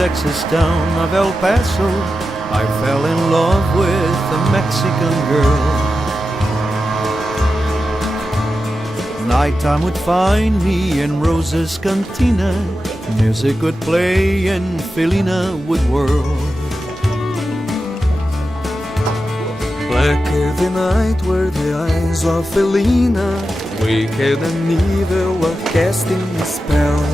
Texas town of El Paso, I fell in love with a Mexican girl. Nighttime would find me in Rosa's cantina, music would play and Felina would whirl. Blacker the night were the eyes of Felina, wicked and evil were casting a spell.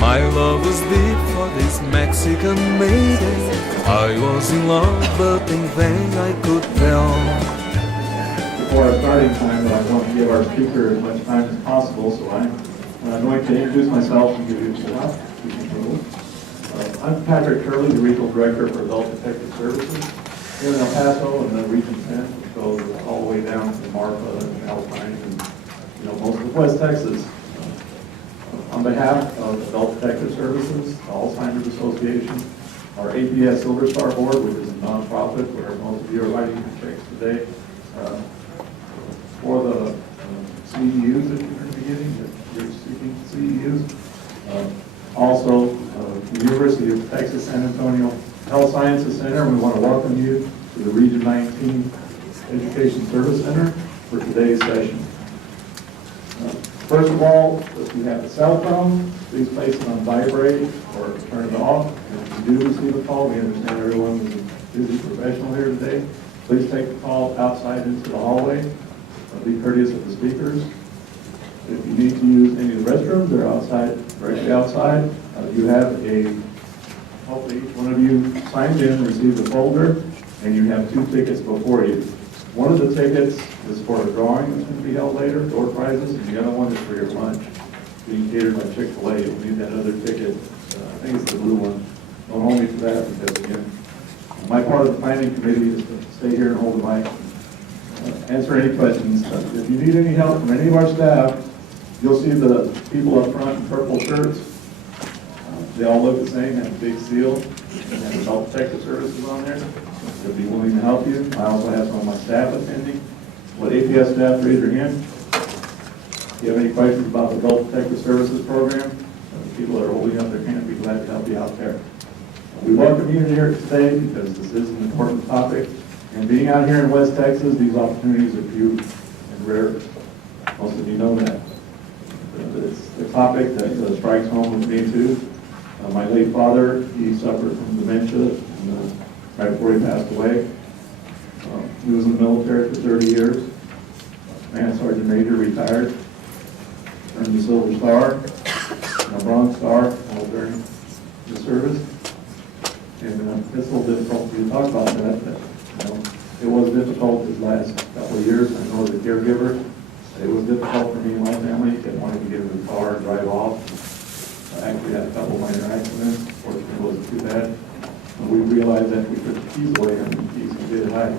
My love was deep for this Mexican maiden, I was in love but in vain I could tell. Before our starting time, I want to give our speaker as much time as possible, so I'm going to introduce myself and give you a shout. I'm Patrick Curley, the Regional Director for Adult Protective Services here in El Paso and then Region 10, which goes all the way down to Marfa and Alpine and most of West Texas. On behalf of Adult Protective Services, the Alzheimer's Association, our APS Silver Star Board, which is a nonprofit where most of you are writing your checks today, for the CEUs that you're going to be getting, that you're seeking CEUs. Also, the University of Texas San Antonio Health Sciences Center, we want to welcome you to the Region 19 Education Service Center for today's session. First of all, if you have a cell phone, please place it on vibrate or turn it off. If you do receive a call, we understand everyone is a busy professional here today. Please take the call outside into the hallway. Be courteous of the speakers. If you need to use any of the restrooms, they're outside, directly outside. You have hopefully each one of you signed in, received a folder, and you have 2 tickets before you. One of the tickets is for a drawing that's going to be held later, door prizes, and the other one is for your lunch being catered by Chick-fil-A. You'll need that other ticket. I think it's the blue one. Don't hold me to that because, again, my part of the planning committee is to stay here and hold the mic and answer any questions. If you need any help from any of our staff, you'll see the people up front in purple shirts. They all look the same, have a big seal, and have Adult Protective Services on there. They'll be willing to help you. I also have some of my staff attending. What APS staff, raise your hand. If you have any questions about the Adult Protective Services program, the people that are holding up their hand, we'd be glad to help you out there. We welcome you here today because this is an important topic. And being out here in West Texas, these opportunities are few and rare. Most of you know that. It's a topic that strikes home with me too. My late father, he suffered from dementia right before he passed away. He was in the military for 30 years. Man Sergeant Major, retired. Earned the Silver Star and a Bronze Star all during the service. And it's a little difficult to talk about that, but it was difficult his last couple of years. I know as a caregiver, it was difficult for me and my family. Didn't want to get in the car and drive off. I actually had a couple minor accidents. Fortunately, it wasn't too bad. But we realized that we took the keys away and the keys and did hide.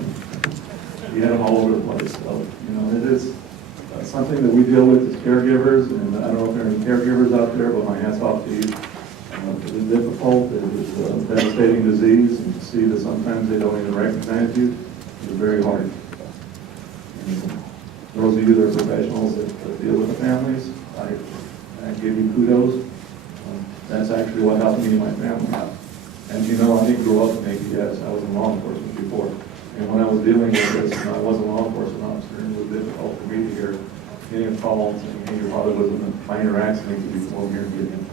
We had them all over the place. So, it is something that we deal with as caregivers. And I don't know if there are any caregivers out there, but my hat's off to you. It is difficult. It is a devastating disease. And to see that sometimes they don't even recognize you is very hard. And those of you that are professionals that deal with the families, I give you kudos. That's actually what helped me and my family out. As you know, I didn't grow up in APS. I was in law enforcement before. And when I was dealing with this, and I was a law enforcement officer, it was difficult for me to hear getting a call saying, hey, your father was in a minor accident, could you come over here and get him?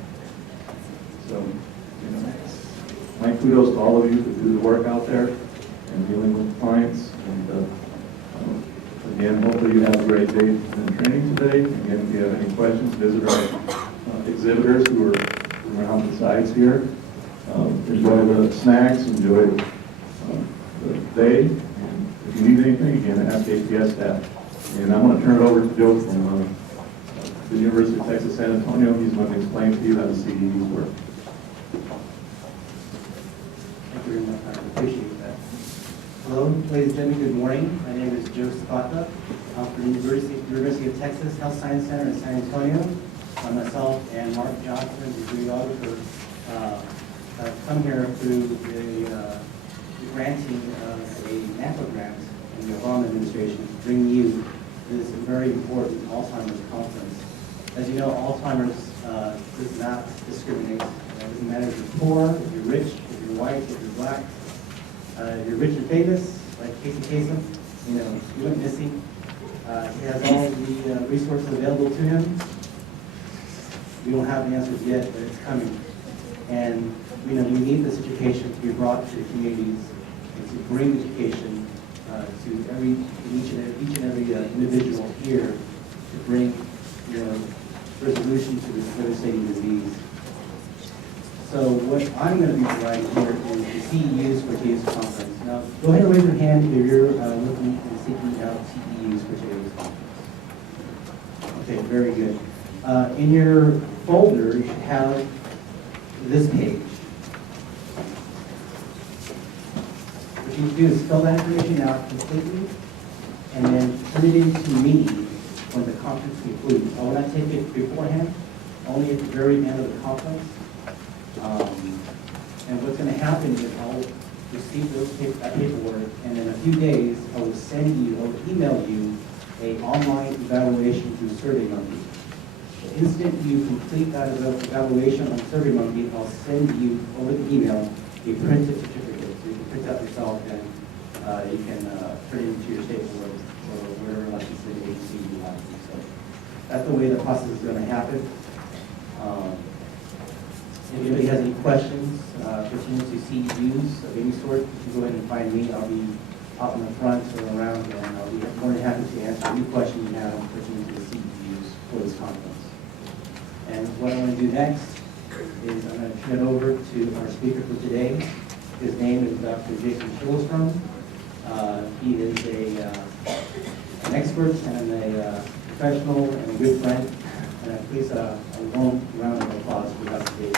So, my kudos to all of you that do the work out there and dealing with clients. And again, hopefully you have a great day in training today. Again, if you have any questions, visit our exhibitors who are around the sides here. Enjoy the snacks, enjoy the day. And if you need anything, again, ask APS staff. And I want to turn it over to Joe from the University of Texas San Antonio. He's going to explain to you how the CEUs work. Thank you very much. I appreciate that. Hello, ladies and gentlemen. Good morning. My name is Joe Zapata. I'm from the University of Texas Health Science Center in San Antonio. Myself and Mark Johnson, the videographer, have come here through the granting of a NAPA grant in the Obama administration to bring you this very important Alzheimer's conference. As you know, Alzheimer's does not discriminate. It doesn't matter if you're poor, if you're rich, if you're white, if you're black, if you're rich and famous, like Casey Kasem, he went missing. He has all the resources available to him. We don't have the answers yet, but it's coming. And we need this education to be brought to the communities and to bring education to each and every individual here to bring resolution to this devastating disease. So what I'm going to be providing here is the CEUs for TA's conference. Now, go ahead and raise your hand if you're looking and seeking out CEUs for today's conference. Okay, very good. In your folder, you should have this page. What you need to do is fill that information out completely and then turn it in to me when the conference concludes. I will not take it beforehand, only at the very end of the conference. And what's going to happen is I'll receive those paperwork, and in a few days I will send you or email you an online evaluation through SurveyMonkey. The instant you complete that evaluation on SurveyMonkey, I'll send you over the email a printed certificate. So you can print out yourself and you can turn it into your state board or wherever licensing agency you have. So that's the way the process is going to happen. If anybody has any questions pertaining to CEUs of any sort, you can go ahead and find me. I'll be out in the front or around, and I'll be more than happy to answer any question you have pertaining to the CEUs for this conference. And what I'm going to do next is I'm going to turn it over to our speaker for today. His name is Dr. Schillerstrom. He is an expert and a professional and a good friend. And please a warm round of applause for Dr. David.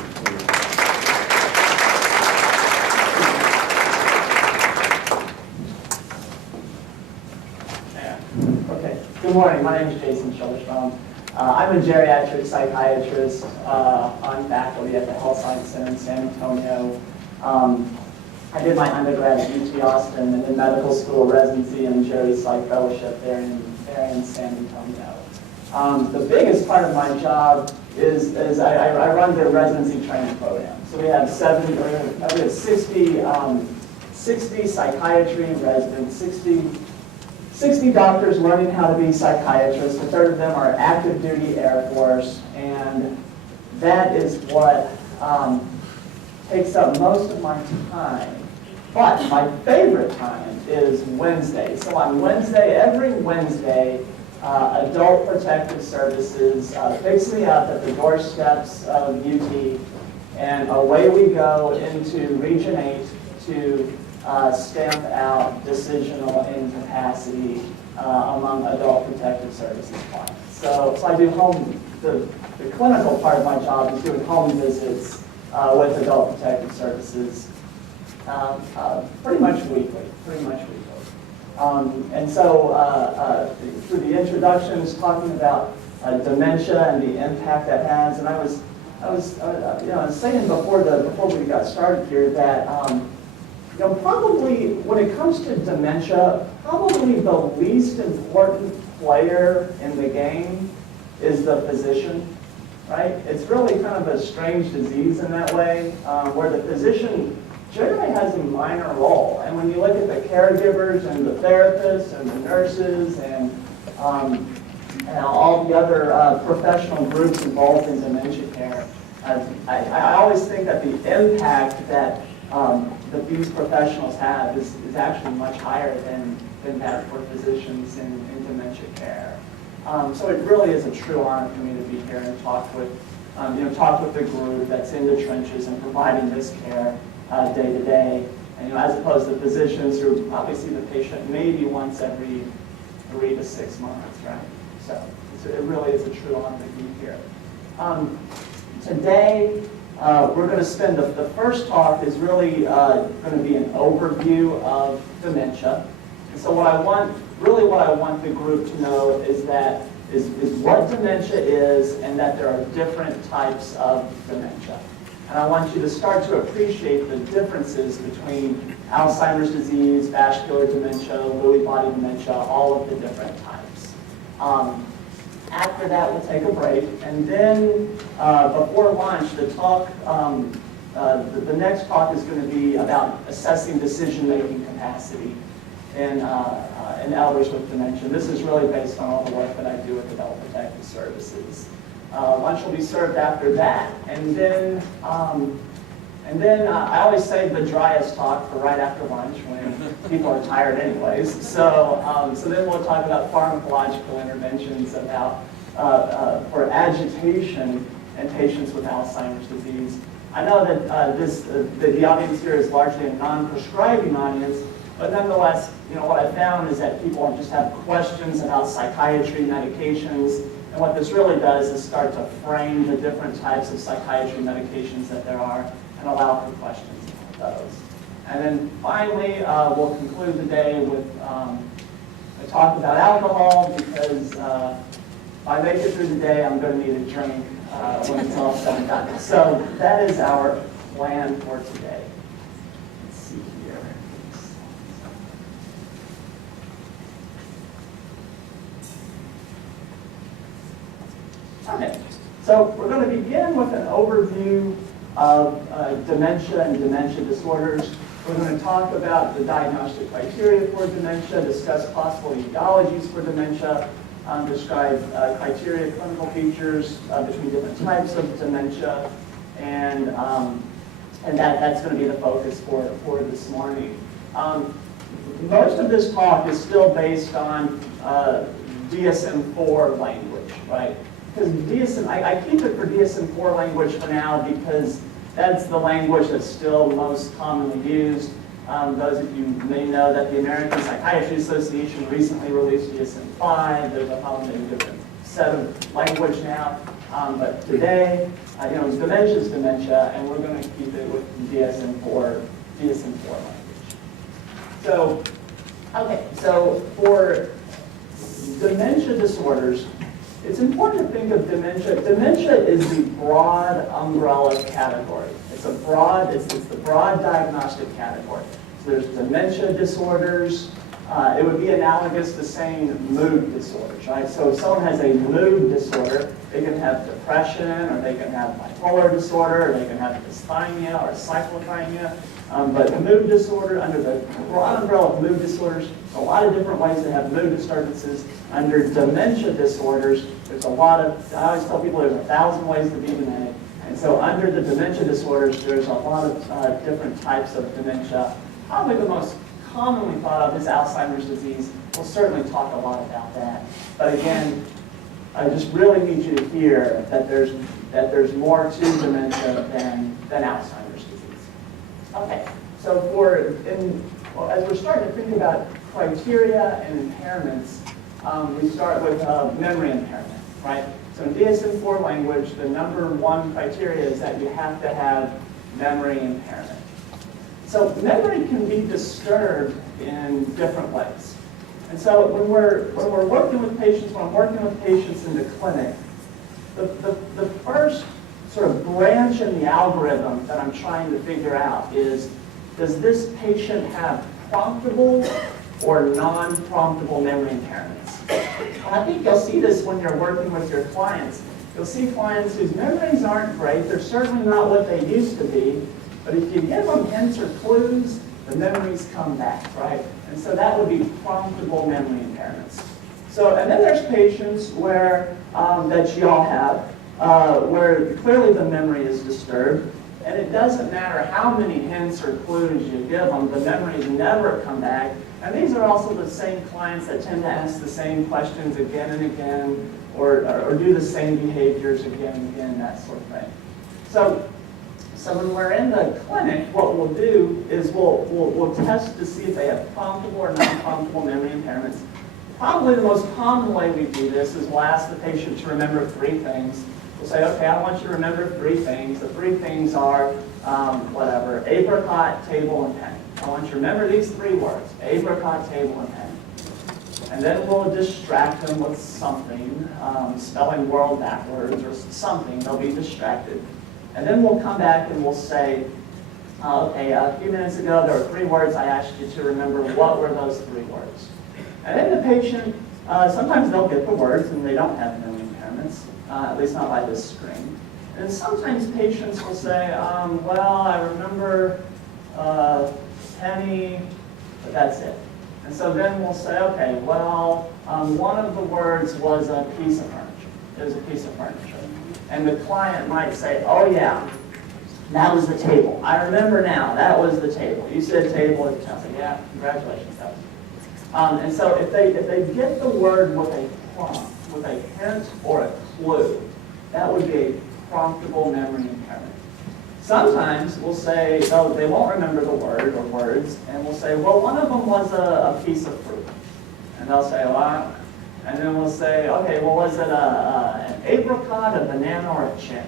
Okay. Good morning. My name is Jason Schillerstrom. I'm a geriatric psychiatrist. I'm faculty at the Health Science Center in San Antonio. I did my undergrad at UT Austin and then medical school residency and Geri Psych fellowship there in San Antonio. The biggest part of my job is I run the residency training program. So we have 60 psychiatry residents, 60 doctors learning how to be psychiatrists. A third of them are active duty Air Force, and that is what takes up most of my time. But my favorite time is Wednesday. So on Wednesday, every Wednesday, Adult Protective Services picks me up at the doorsteps of UT, and away we go into Region 8 to stamp out decisional incapacity among Adult Protective Services clients. So I do the clinical part of my job is doing home visits with Adult Protective Services pretty much weekly. And so through the introductions, talking about dementia and the impact that has, and I was saying before we got started here that probably when it comes to dementia, probably the least important player in the game is the physician, right? It's really kind of a strange disease in that way, where the physician generally has a minor role. And when you look at the caregivers and the therapists and the nurses and all the other professional groups involved in dementia care, I always think that the impact that these professionals have is actually much higher than that for physicians in dementia care. So it really is a true honor for me to be here and talk with the group that's in the trenches and providing this care day to day, and as opposed to physicians who probably see the patient maybe once every 3 to 6 months, right? So it really is a true honor to be here. Today, we're going to spend the first talk is really going to be an overview of dementia. And so what I want the group to know is what dementia is and that there are different types of dementia. And I want you to start to appreciate the differences between Alzheimer's disease, vascular dementia, Lewy body dementia, all of the different types. After that, we'll take a break. And then before lunch, the talk, the next talk is going to be about assessing decision-making capacity in elders with dementia. This is really based on all the work that I do with Adult Protective Services. Lunch will be served after that. And then I always save the driest talk for right after lunch when people are tired anyways. So then we'll talk about pharmacological interventions for agitation in patients with Alzheimer's disease. I know that the audience here is largely a non-prescribing audience, but nonetheless, what I found is that people just have questions about psychiatry medications, and what this really does is start to frame the different types of psychiatry medications that there are and allow for questions about those. And then finally, we'll conclude the day with a talk about alcohol, because if I make it through the day, I'm going to need a drink when it's all said and done. So that is our plan for today. Let's see here. Okay, so we're going to begin with an overview of dementia and dementia disorders. We're going to talk about the diagnostic criteria for dementia, discuss possible etiologies for dementia, describe criteria, clinical features between different types of dementia, and that's going to be the focus for this morning. Most of this talk is still based on DSM-4 language, right? Because I keep it for DSM-4 language for now because that's the language that's still most commonly used. Those of you may know that the American Psychiatry Association recently released DSM-5. There's probably a different set of language now. But today, dementia is dementia, and we're going to keep it with DSM-4 language. So, okay, so for dementia disorders, it's important to think of dementia. Dementia is the broad umbrella category. It's the broad diagnostic category. So there's dementia disorders. It would be analogous to saying mood disorders, right? So if someone has a mood disorder, they can have depression, or they can have bipolar disorder, or they can have dysthymia or cyclothymia. But mood disorder, under the broad umbrella of mood disorders, a lot of different ways to have mood disturbances. Under dementia disorders, there's a lot of, I always tell people there's 1,000 ways to be demenic. And so under the dementia disorders, there's a lot of different types of dementia. Probably the most commonly thought of is Alzheimer's disease. We'll certainly talk a lot about that. But again, I just really need you to hear that there's more to dementia than Alzheimer's disease. Okay, so as we're starting to think about criteria and impairments, we start with memory impairment, right? So in DSM-4 language, the number one criteria is that you have to have memory impairment. So memory can be disturbed in different ways. And so when we're working with patients, when I'm working with patients in the clinic, the first sort of branch in the algorithm that I'm trying to figure out is, does this patient have promptable or non-promptable memory impairments? And I think you'll see this when you're working with your clients. You'll see clients whose memories aren't great. They're certainly not what they used to be. But if you give them hints or clues, the memories come back, right? And so that would be promptable memory impairments. So, and then there's patients where, that you all have, where clearly the memory is disturbed. And it doesn't matter how many hints or clues you give them, the memories never come back. And these are also the same clients that tend to ask the same questions again and again, or do the same behaviors again and again, that sort of thing. So when we're in the clinic, what we'll do is we'll test to see if they have promptable or non-promptable memory impairments. Probably the most common way we do this is we'll ask the patient to remember 3 things. We'll say, okay, I want you to remember 3 things. The 3 things are, apricot, table, and pen. I want you to remember these 3 words, apricot, table, and pen. And then we'll distract them with something, spelling world backwards or something. They'll be distracted. And then we'll come back and we'll say, okay, a few minutes ago there were 3 words I asked you to remember. What were those 3 words? And then the patient, sometimes they'll get the words and they don't have memory impairments, at least not by this screen. And sometimes patients will say, well, I remember Penny, but that's it. And so then we'll say, okay, well, one of the words was a piece of furniture. It was a piece of furniture. And the client might say, oh yeah, that was the table. I remember now, that was the table. You said table, and I say, yeah, congratulations, that was it. And so if they get the word with a prompt, with a hint or a clue, that would be a promptable memory impairment. Sometimes we'll say, oh, they won't remember the word or words, and we'll say, well, one of them was a piece of fruit. And they'll say, well, and then we'll say, okay, well, was it an apricot, a banana, or a cherry?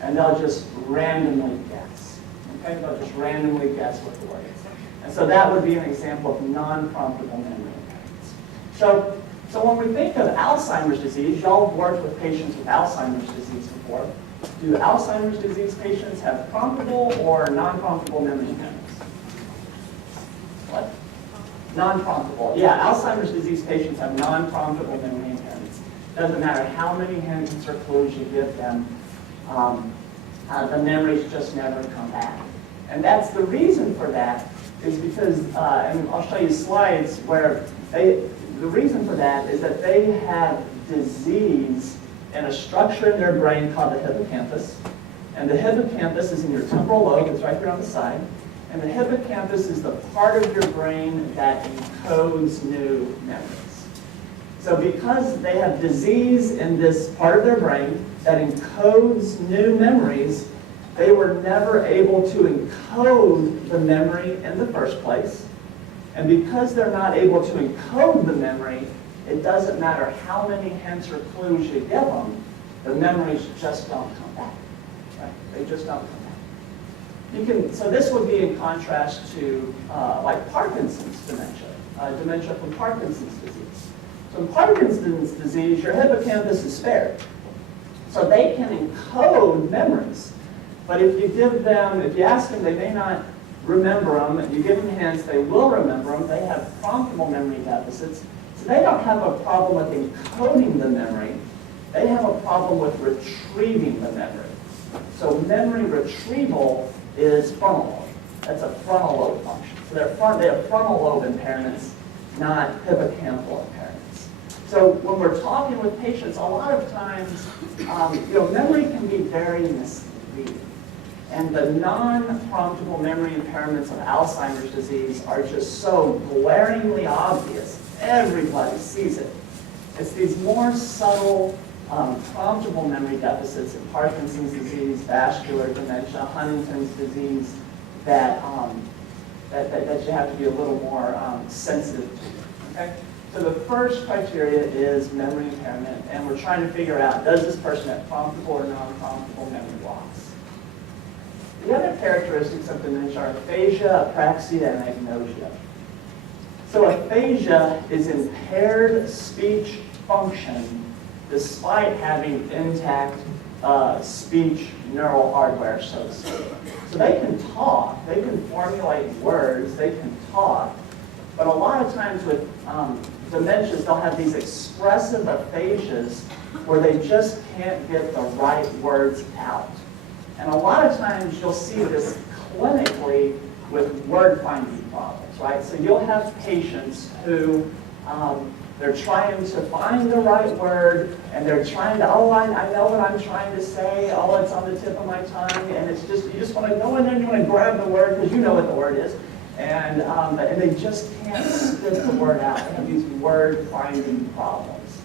And they'll just randomly guess. Okay, they'll just randomly guess what the word is. And so that would be an example of non-promptable memory impairments. So when we think of Alzheimer's disease, y'all have worked with patients with Alzheimer's disease before. Do Alzheimer's disease patients have promptable or non-promptable memory impairments? What? Non-promptable. Yeah, Alzheimer's disease patients have non-promptable memory impairments. Doesn't matter how many hints or clues you give them, the memories just never come back. And that's the reason for that is because, and I'll show you slides where the reason for that is that they have disease in a structure in their brain called the hippocampus. And the hippocampus is in your temporal lobe, it's right here on the side. And the hippocampus is the part of your brain that encodes new memories. So because they have disease in this part of their brain that encodes new memories, they were never able to encode the memory in the first place. And because they're not able to encode the memory, it doesn't matter how many hints or clues you give them, the memories just don't come back. Right? They just don't come back. So this would be in contrast to like Parkinson's dementia, dementia from Parkinson's disease. So in Parkinson's disease, your hippocampus is spared. So they can encode memories. But if you ask them, they may not remember them. If you give them hints, they will remember them. They have promptable memory deficits. So they don't have a problem with encoding the memory. They have a problem with retrieving the memory. So memory retrieval is frontal lobe. That's a frontal lobe function. So they have frontal lobe impairments, not hippocampal impairments. So when we're talking with patients, a lot of times, memory can be very misleading. And the non-promptable memory impairments of Alzheimer's disease are just so glaringly obvious. Everybody sees it. It's these more subtle, promptable memory deficits in Parkinson's disease, vascular dementia, Huntington's disease that you have to be a little more sensitive to. Okay? So the first criteria is memory impairment, and we're trying to figure out, does this person have promptable or non-promptable memory loss? The other characteristics of dementia are aphasia, apraxia, and agnosia. So aphasia is impaired speech function despite having intact speech neural hardware, so to speak. So they can talk, they can formulate words, they can talk, but a lot of times with dementias, they'll have these expressive aphasias where they just can't get the right words out. And a lot of times you'll see this clinically with word finding problems, right? So you'll have patients who they're trying to find the right word, and they're trying to, I know what I'm trying to say, it's on the tip of my tongue, and it's just, you just want to go in there and you want to grab the word because you know what the word is, and they just can't spit the word out. They have these word finding problems.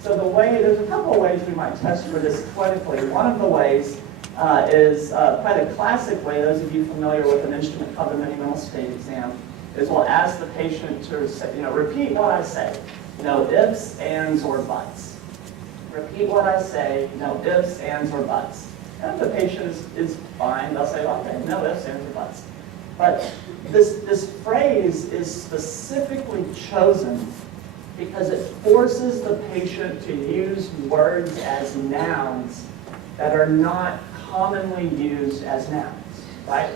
So there's a couple of ways we might test for this clinically. One of the ways is quite a classic way. Those of you familiar with an instrument called the mini mental state exam, is we'll ask the patient to say, repeat what I say. No ifs, ands, or buts. Repeat what I say. No ifs, ands, or buts. And if the patient is fine, they'll say, okay, no ifs, ands, or buts. But this phrase is specifically chosen because it forces the patient to use words as nouns that are not commonly used as nouns, right?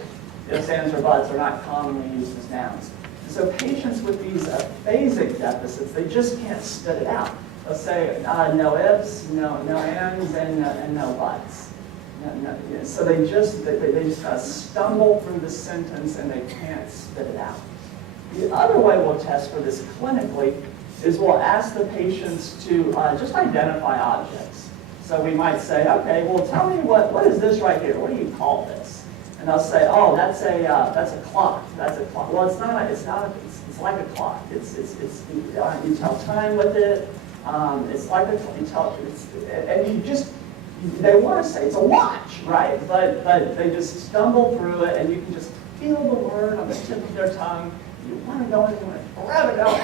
Ifs, ands, or buts are not commonly used as nouns. So patients with these aphasic deficits, they just can't spit it out. They'll say no ifs, no ands, and no buts. No. So they just kind of stumble through the sentence and they can't spit it out. The other way we'll test for this clinically is we'll ask the patients to just identify objects. So we might say, okay, well, tell me what is this right here? What do you call this? And they'll say, oh, that's a clock. That's a clock. Well, it's like a clock. You tell time with it. It's like they want to say it's a watch, right? But they just stumble through it, and you can just feel the word on the tip of their tongue. You want to go into it, grab it out,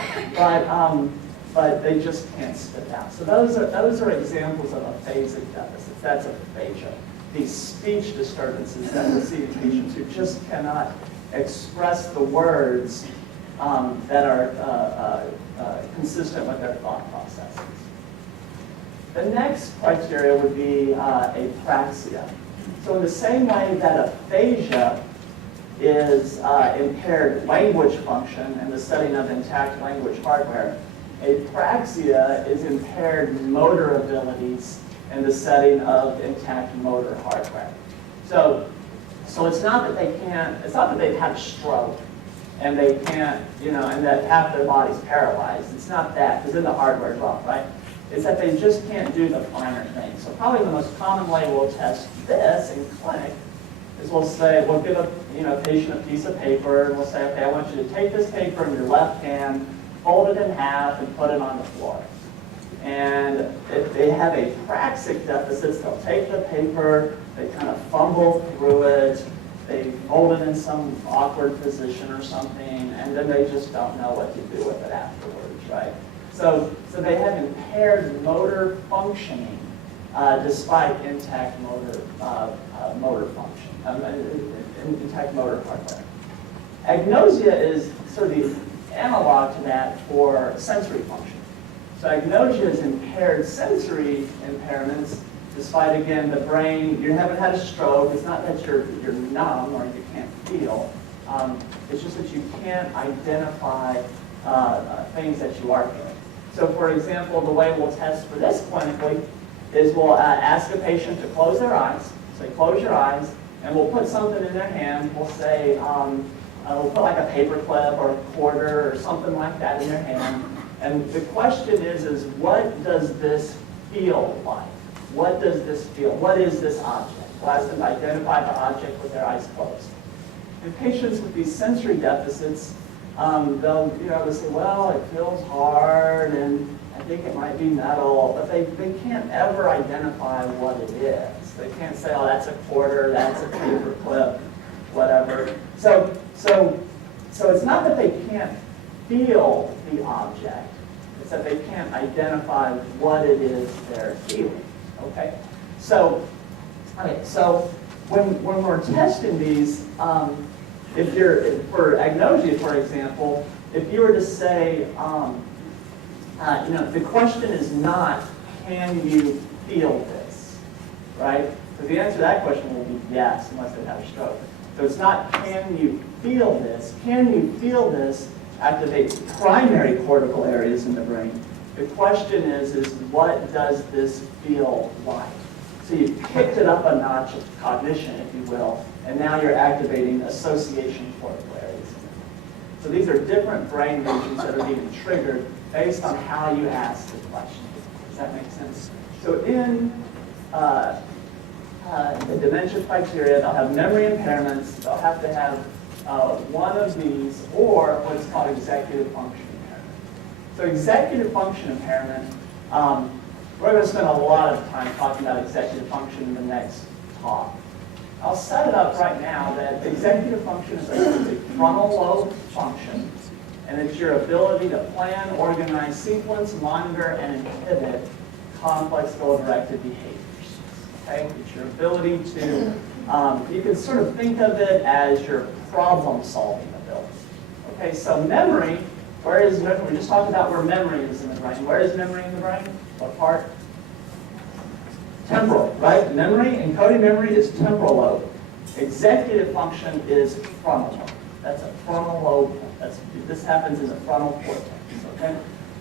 but they just can't spit it out. So those are examples of aphasic deficits. That's aphasia. These speech disturbances that we see in patients who just cannot express the words that are consistent with their thought processes. The next criteria would be apraxia. So in the same way that aphasia is impaired language function in the setting of intact language hardware, apraxia is impaired motor abilities in the setting of intact motor hardware. So it's not that they've had a stroke and they can't, and that half their body's paralyzed. It's not that, because then the hardware is wrong, right? It's that they just can't do the finer things. So probably the most common way we'll test this in clinic is we'll give a patient a piece of paper and we'll say, okay, I want you to take this paper in your left hand, fold it in half, and put it on the floor. And if they have apraxic deficits, they'll take the paper, they kind of fumble through it, they fold it in some awkward position or something, and then they just don't know what to do with it afterwards, right? So they have impaired motor functioning despite intact motor function, intact motor hardware. Agnosia is sort of the analog to that for sensory function. So agnosia is impaired sensory impairments, despite, again, the brain, you haven't had a stroke, it's not that you're numb or you can't feel, it's just that you can't identify things that you are feeling. So for example, the way we'll test for this clinically is we'll ask a patient to close their eyes, say close your eyes, and we'll put something in their hand, we'll say, we'll put like a paper clip or a quarter or something like that in their hand. And the question is what does this feel like? What does this feel? What is this object? We'll ask them to identify the object with their eyes closed. In patients with these sensory deficits, they'll say, well, it feels hard, and I think it might be metal, but they can't ever identify what it is. They can't say, oh, that's a quarter, that's a paper clip, whatever. So it's not that they can't feel the object, it's that they can't identify what it is they're feeling. Okay, so when we're testing these, for agnosia, for example, if you were to say, the question is not, can you feel this, right? So the answer to that question will be yes, unless they have a stroke. So it's not, can you feel this? Can you feel this activates primary cortical areas in the brain. The question is what does this feel like? So you've kicked it up a notch of cognition, if you will, and now you're activating association cortical areas. So these are different brain regions that are being triggered based on how you ask the question. Does that make sense? So in the dementia criteria, they'll have memory impairments, they'll have to have one of these, or what's called executive function impairment. So executive function impairment, we're going to spend a lot of time talking about executive function in the next talk. I'll set it up right now that executive function is a frontal lobe function, and it's your ability to plan, organize, sequence, monitor, and inhibit complex goal-directed behaviors. Okay? It's your ability to, you can sort of think of it as your problem-solving ability. Okay, so memory, where is memory? We just talked about where memory is in the brain. Where is memory in the brain? What part? Temporal, right? Memory, encoding memory is temporal lobe. Executive function is frontal lobe. That's a frontal lobe. This happens in the frontal cortex, okay?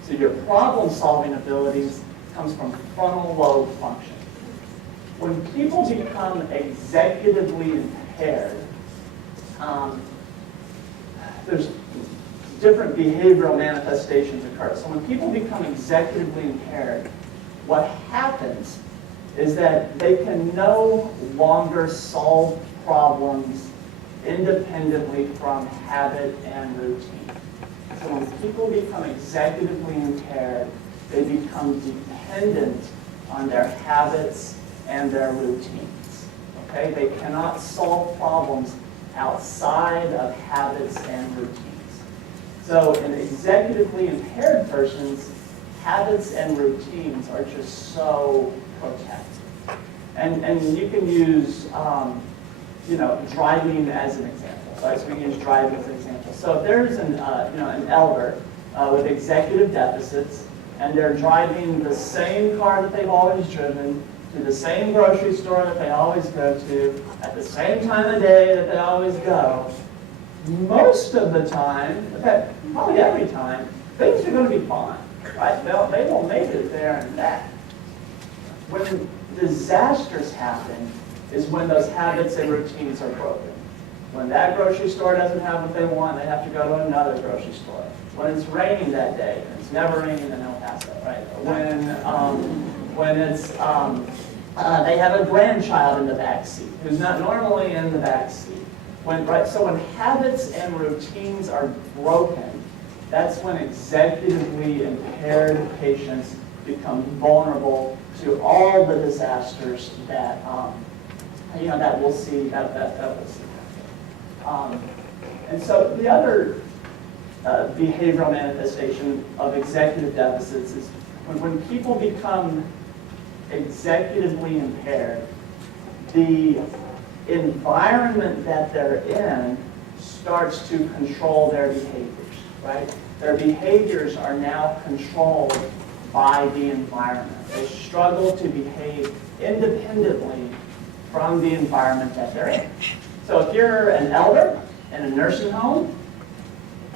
So So your problem-solving abilities comes from frontal lobe function. When people become executively impaired, there's different behavioral manifestations occur. So when people become executively impaired, what happens is that they can no longer solve problems independently from habit and routine. So when people become executively impaired, they become dependent on their habits and their routines. Okay? They cannot solve problems outside of habits and routines. So in executively impaired persons, habits and routines are just so protected. And you can use driving as an example. Right? So we can use driving as an example. So if there's an elder with executive deficits, and they're driving the same car that they've always driven, to the same grocery store that they always go to, at the same time of day that they always go, most of the time, in fact, probably every time, things are going to be fine. Right? They will make it there and back. When disasters happen is when those habits and routines are broken. When that grocery store doesn't have what they want, they have to go to another grocery store. When it's raining that day, and it's never raining in El Paso, right? When it's they have a grandchild in the back seat who's not normally in the back seat. So when habits and routines are broken, that's when executively impaired patients become vulnerable to all the disasters that that we'll see happen. And so the other behavioral manifestation of executive deficits is when people become executively impaired, the environment that they're in starts to control their behaviors, right? Their behaviors are now controlled by the environment. They struggle to behave independently from the environment that they're in. So if you're an elder in a nursing home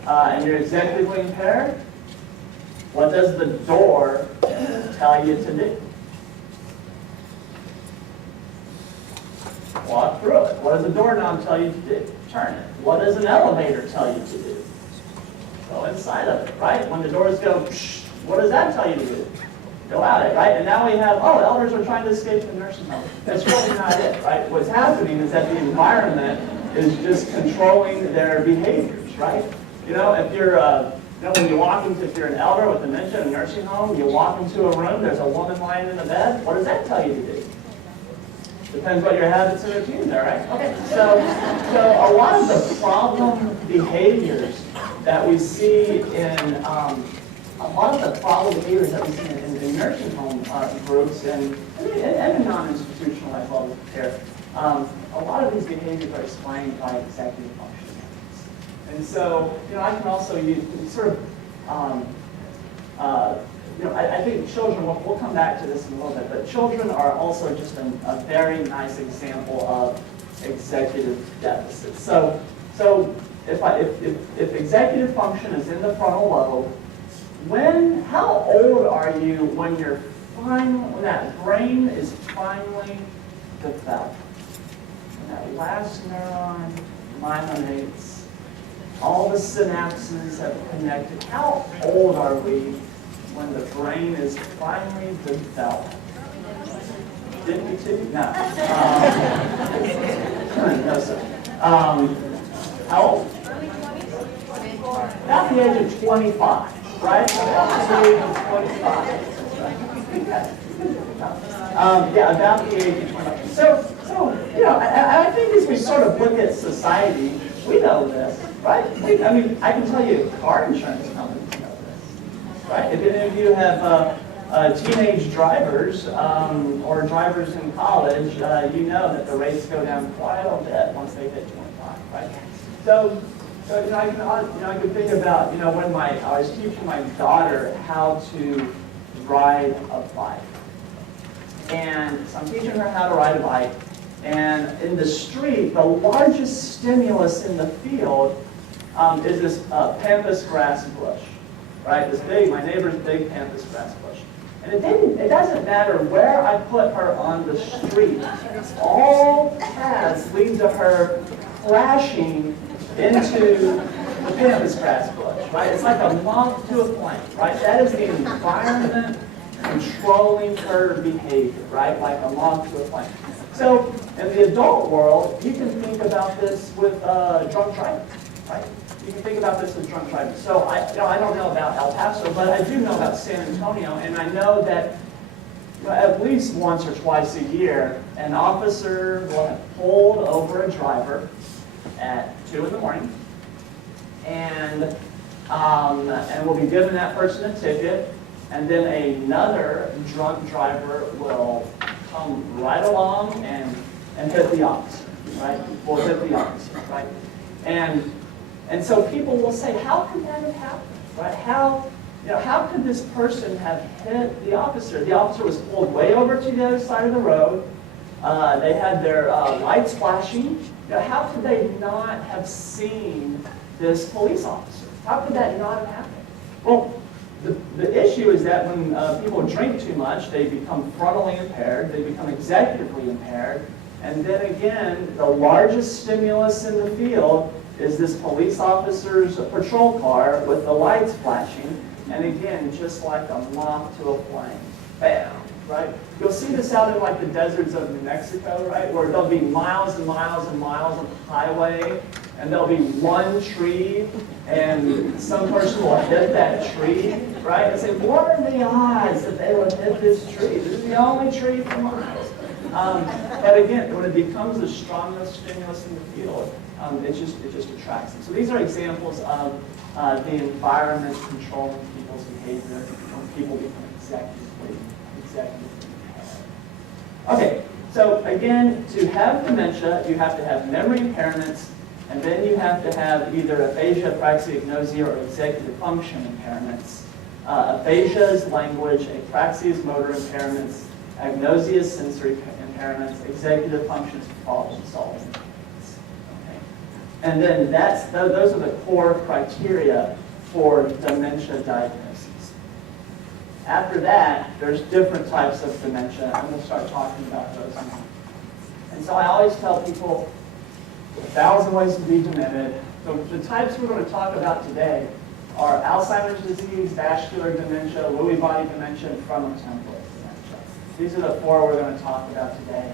and you're executively impaired, what does the door tell you to do? Walk through it. What does the doorknob tell you to do? Turn it. What does an elevator tell you to do? Go inside of it, right? When the doors go, psh, what does that tell you to do? Go at it, right? And now we have, elders are trying to escape the nursing home. That's really not it, right? What's happening is that the environment is just controlling their behaviors, right? If you're, when you walk into, if you're an elder with dementia in a nursing home, you walk into a room, there's a woman lying in the bed, what does that tell you to do? Depends what your habits and routines are, right? Okay, so a lot of the problem behaviors that we see in nursing home groups and in non-institutional as well as care, a lot of these behaviors are explained by executive function. And so, I can also use sort of, I think children, we'll come back to this in a little bit, but children are also just a very nice example of executive deficits. So if executive function is in the frontal lobe, how old are you when when that brain is finally developed? When that last neuron myelinates, all the synapses have connected. How old are we when the brain is finally developed? 52? No. No, sir. How old? About the age of 25, right? About the age of 25. About the age of 25. So I think as we sort of look at society, we know this, right? I can tell you car insurance companies know this, right? If any of you have teenage drivers or drivers in college, you know that the rates go down quite a bit once they hit 25, right? So I can think about, when I was teaching my daughter how to ride a bike. And so I'm teaching her how to ride a bike. And in the street, the largest stimulus in the field is this pampas grass bush. right? This big, my neighbor's big pampas grass bush. And it doesn't matter where I put her on the street. All paths lead to her crashing into the pampas grass bush, right? It's like a moth to a flame, right? That is the environment controlling her behavior, right? Like a moth to a flame. So in the adult world, you can think about this with drunk driving, right? You can think about this with drunk driving. So I don't know about El Paso, but I do know about San Antonio, and I know that at least once or twice a year, an officer will have pulled over a driver at 2 in the morning, and will be giving that person a ticket, and then another drunk driver will come right along and hit the officer, right? Will hit the officer, right? And so people will say, how could that have happened, right? How could this person have hit the officer? The officer was pulled way over to the other side of the road. They had their lights flashing. How could they not have seen this police officer? How could that not have happened? Well, the issue is that when people drink too much, they become frontally impaired, they become executively impaired, and then again, the largest stimulus in the field is this police officer's patrol car with the lights flashing, and again, just like a moth to a flame, bam, right? You'll see this out in like the deserts of New Mexico, right, where there'll be miles and miles and miles of highway, and there'll be one tree, and some person will hit that tree, right, and say, what are the odds that they would hit this tree? This is the only tree for miles. But again, when it becomes the strongest stimulus in the field, it just attracts them. So these are examples of the environment controlling people's behavior when people become executively impaired. Okay, so again, to have dementia, you have to have memory impairments, and then you have to have either aphasia, apraxia, agnosia, or executive function impairments. Aphasia is language, apraxia is motor impairments, agnosia is sensory impairments, executive function is problem-solving. Okay. And then those are the core criteria for dementia diagnosis. After that, there's different types of dementia, and we'll start talking about those now. And so I always tell people, 1,000 ways to be demented. So the types we're going to talk about today are Alzheimer's disease, vascular dementia, Lewy body dementia, and frontotemporal dementia. These are the 4 we're going to talk about today.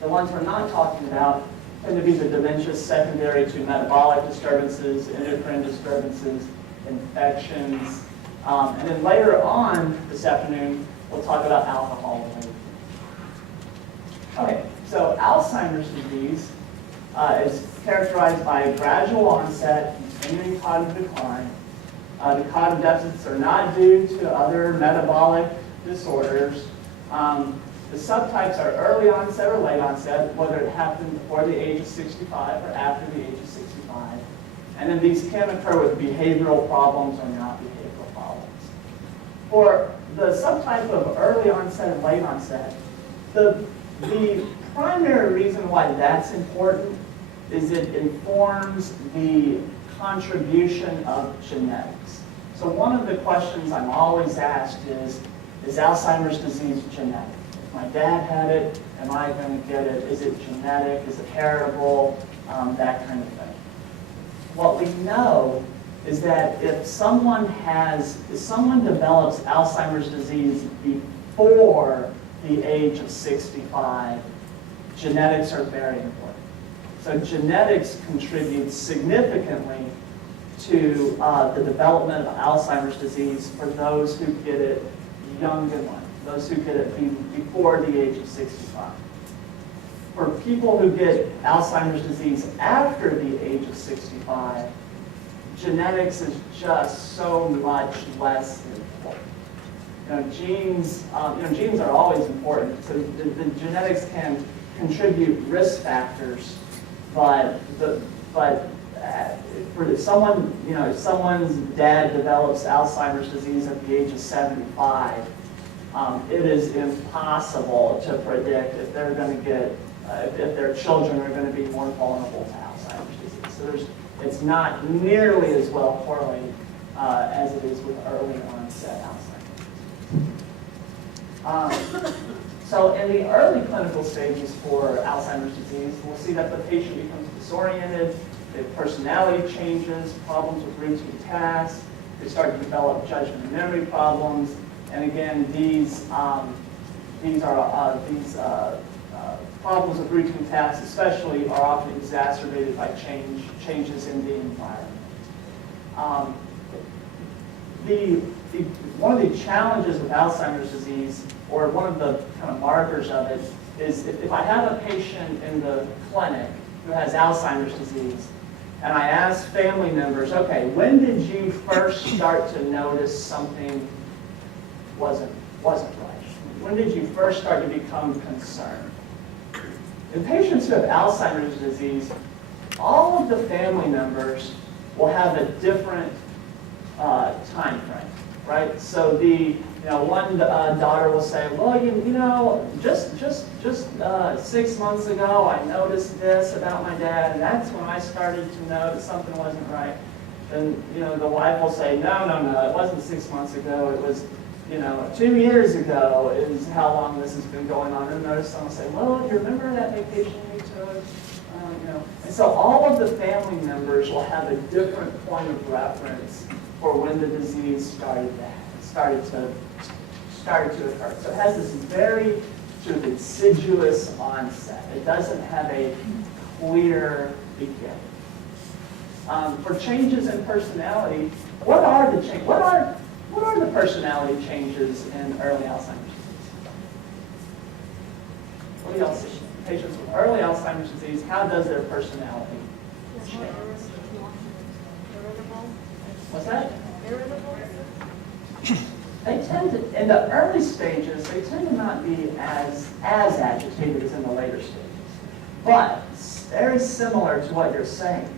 The ones we're not talking about tend to be the dementia secondary to metabolic disturbances, endocrine disturbances, infections, and then later on this afternoon, we'll talk about alcoholism. Okay, so Alzheimer's disease is characterized by gradual onset, continuing cognitive decline. The cognitive deficits are not due to other metabolic disorders. The subtypes are early onset or late onset, whether it happened before the age of 65 or after the age of 65. And then these can occur with behavioral problems or not behavioral problems. For the subtype of early onset and late onset, the primary reason why that's important is it informs the contribution of genetics. So one of the questions I'm always asked is Alzheimer's disease genetic? If my dad had it, am I going to get it? Is it genetic? Is it heritable? That kind of thing. What we know is that if someone develops Alzheimer's disease before the age of 65, genetics are very important. So genetics contributes significantly to the development of Alzheimer's disease for those who get it young in life, those who get it before the age of 65. For people who get Alzheimer's disease after the age of 65, genetics is just so much less important. Genes are always important. So the genetics can contribute risk factors, but for someone, if someone's dad develops Alzheimer's disease at the age of 75, it is impossible to predict if they're going to get, if their children are going to be more vulnerable to Alzheimer's disease. So it's not nearly as well correlated as it is with early onset Alzheimer's. So in the early clinical stages for Alzheimer's disease, we'll see that the patient becomes disoriented, the personality changes, problems with routine tasks, they start to develop judgment and memory problems, and again, these problems with routine tasks especially are often exacerbated by changes in the environment. One of the challenges with Alzheimer's disease, or one of the kind of markers of it, is if I have a patient in the clinic who has Alzheimer's disease, and I ask family members, okay, when did you first start to notice something wasn't right? When did you first start to become concerned? In patients who have Alzheimer's disease, all of the family members will have a different time frame, right? So one daughter will say, well, just 6 months ago, I noticed this about my dad, and that's when I started to know that something wasn't right. And the wife will say, no, it wasn't 6 months ago. It was 2 years ago is how long this has been going on. And notice someone say, well, do you remember that vacation you took? And so all of the family members will have a different point of reference for when the disease started to occur. So it has this very sort of insidious onset. It doesn't have a clear beginning. For changes in personality, what are the personality changes in early Alzheimer's disease? What do y'all see? Patients with early Alzheimer's disease, how does their personality change? What's that? They tend to, in the early stages, they tend to not be as agitated as in the later stages. But very similar to what you're saying,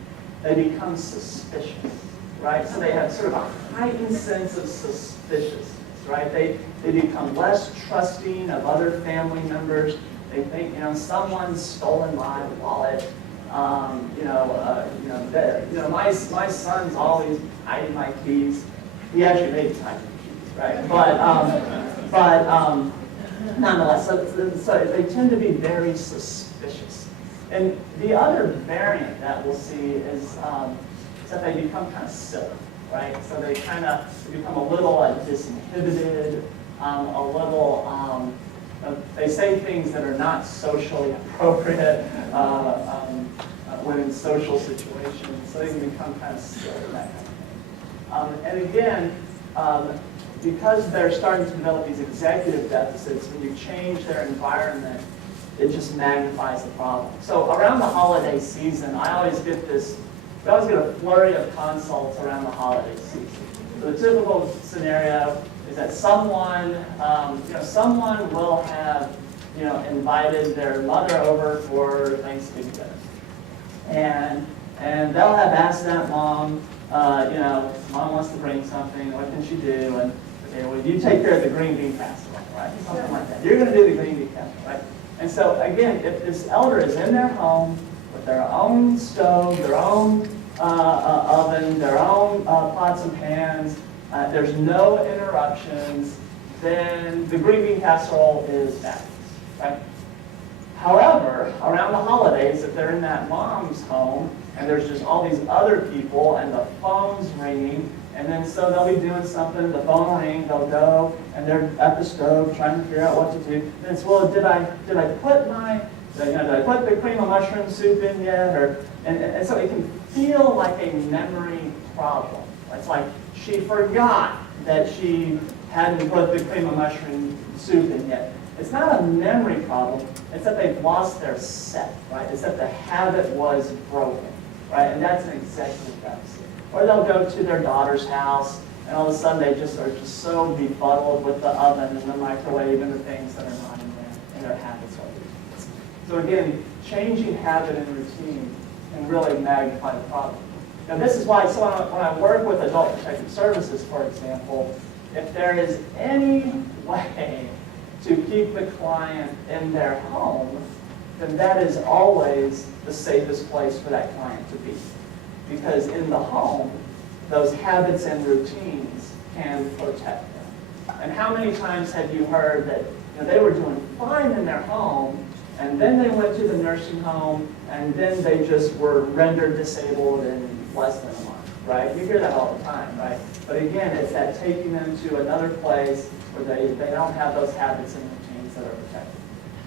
they become suspicious, right? So they have sort of a heightened sense of suspiciousness, right? They become less trusting of other family members. They think, someone's stolen my wallet. My son's always hiding my keys. He actually made his hiding keys, right? But nonetheless, so they tend to be very suspicious. And the other variant that we'll see is that they become kind of silly, right? So they become a little disinhibited, they say things that are not socially appropriate when in social situations, so they can become kind of silly, that kind of thing. And again, because they're starting to develop these executive deficits, when you change their environment, it just magnifies the problem. So around the holiday season, we always get a flurry of consults around the holiday season. So the typical scenario is that someone will have, invited their mother over for Thanksgiving dinner, and they'll have asked that mom, mom wants to bring something. What can she do? And okay, well, you take care of the green bean casserole, right? Something like that. You're going to do the green bean casserole, right? And so again, if this elder is in their home with their own stove, their own oven, their own pots and pans, there's no interruptions, then the green bean casserole is fabulous, right? However, around the holidays, if they're in that mom's home and there's just all these other people and the phone's ringing, and then so they'll be doing something, the phone will ring, they'll go, and they're at the stove trying to figure out what to do. And it's, well, did I put the cream of mushroom soup in yet? And so it can feel like a memory problem. It's like she forgot that she hadn't put the cream of mushroom soup in yet. It's not a memory problem. It's that they've lost their set, right? It's that the habit was broken, right? And that's an executive deficit. Or they'll go to their daughter's house, and all of a sudden they just are so befuddled with the oven and the microwave and the things that are not in their habits are routines. So again, changing habit and routine can really magnify the problem. Now this is why, so when I work with adult protective services, for example, if there is any way to keep the client in their home, then that is always the safest place for that client to be. Because in the home, those habits and routines can protect them. And how many times have you heard that they were doing fine in their home, and then they went to the nursing home, and then they just were rendered disabled in less than a month, right? You hear that all the time, right? But again, it's that taking them to another place where they don't have those habits and routines that are protected.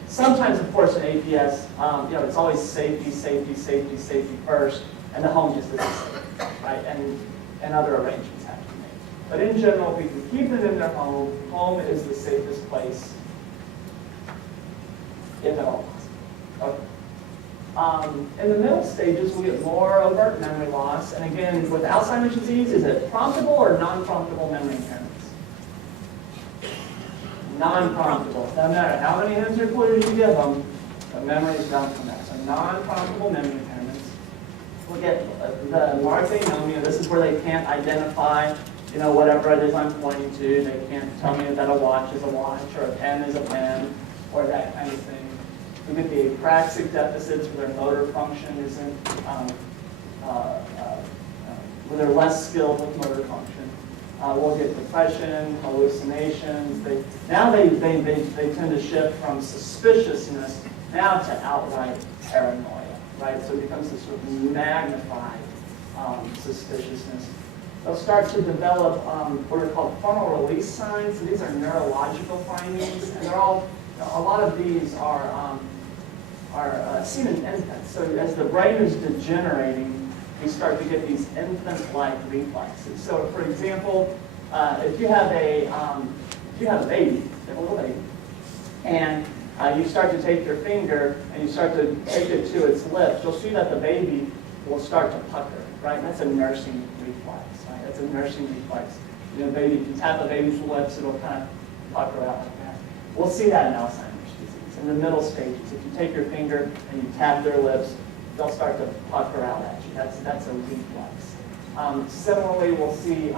Sometimes, of course, in APS, it's always safety, safety, safety, safety first, and the home just isn't safe, right? And other arrangements have to be made. But in general, if we can keep them in their home, home is the safest place, if at all possible. Okay. In the middle stages, we get more overt memory loss. And again, with Alzheimer's disease, is it promptable or non-promptable memory impairments? Non-promptable. Doesn't matter how many hints or clues you give them, the memories don't come back. So non-promptable memory impairments. We'll get the marked anomia. This is where they can't identify, whatever it is I'm pointing to. They can't tell me that a watch is a watch or a pen is a pen or that kind of thing. We get the apraxic deficits where their motor function isn't, where they're less skilled with motor function. We'll get depression, hallucinations. They tend to shift from suspiciousness now to outright paranoia, right? So it becomes this sort of magnified suspiciousness. They'll start to develop what are called frontal release signs. So these are neurological findings, and they're all, a lot of these are seen in infants. So as the brain is degenerating, we start to get these infant-like reflexes. So, for example, if you have a baby, a little baby, and you start to take your finger and you start to take it to its lips, you'll see that the baby will start to pucker, right? And that's a nursing reflex, right? That's a nursing reflex. Baby, if you tap a baby's lips, it'll kind of pucker out like that. We'll see that in Alzheimer's disease. In the middle stages, if you take your finger and you tap their lips, they'll start to pucker out at you. That's a reflex. Similarly, we'll see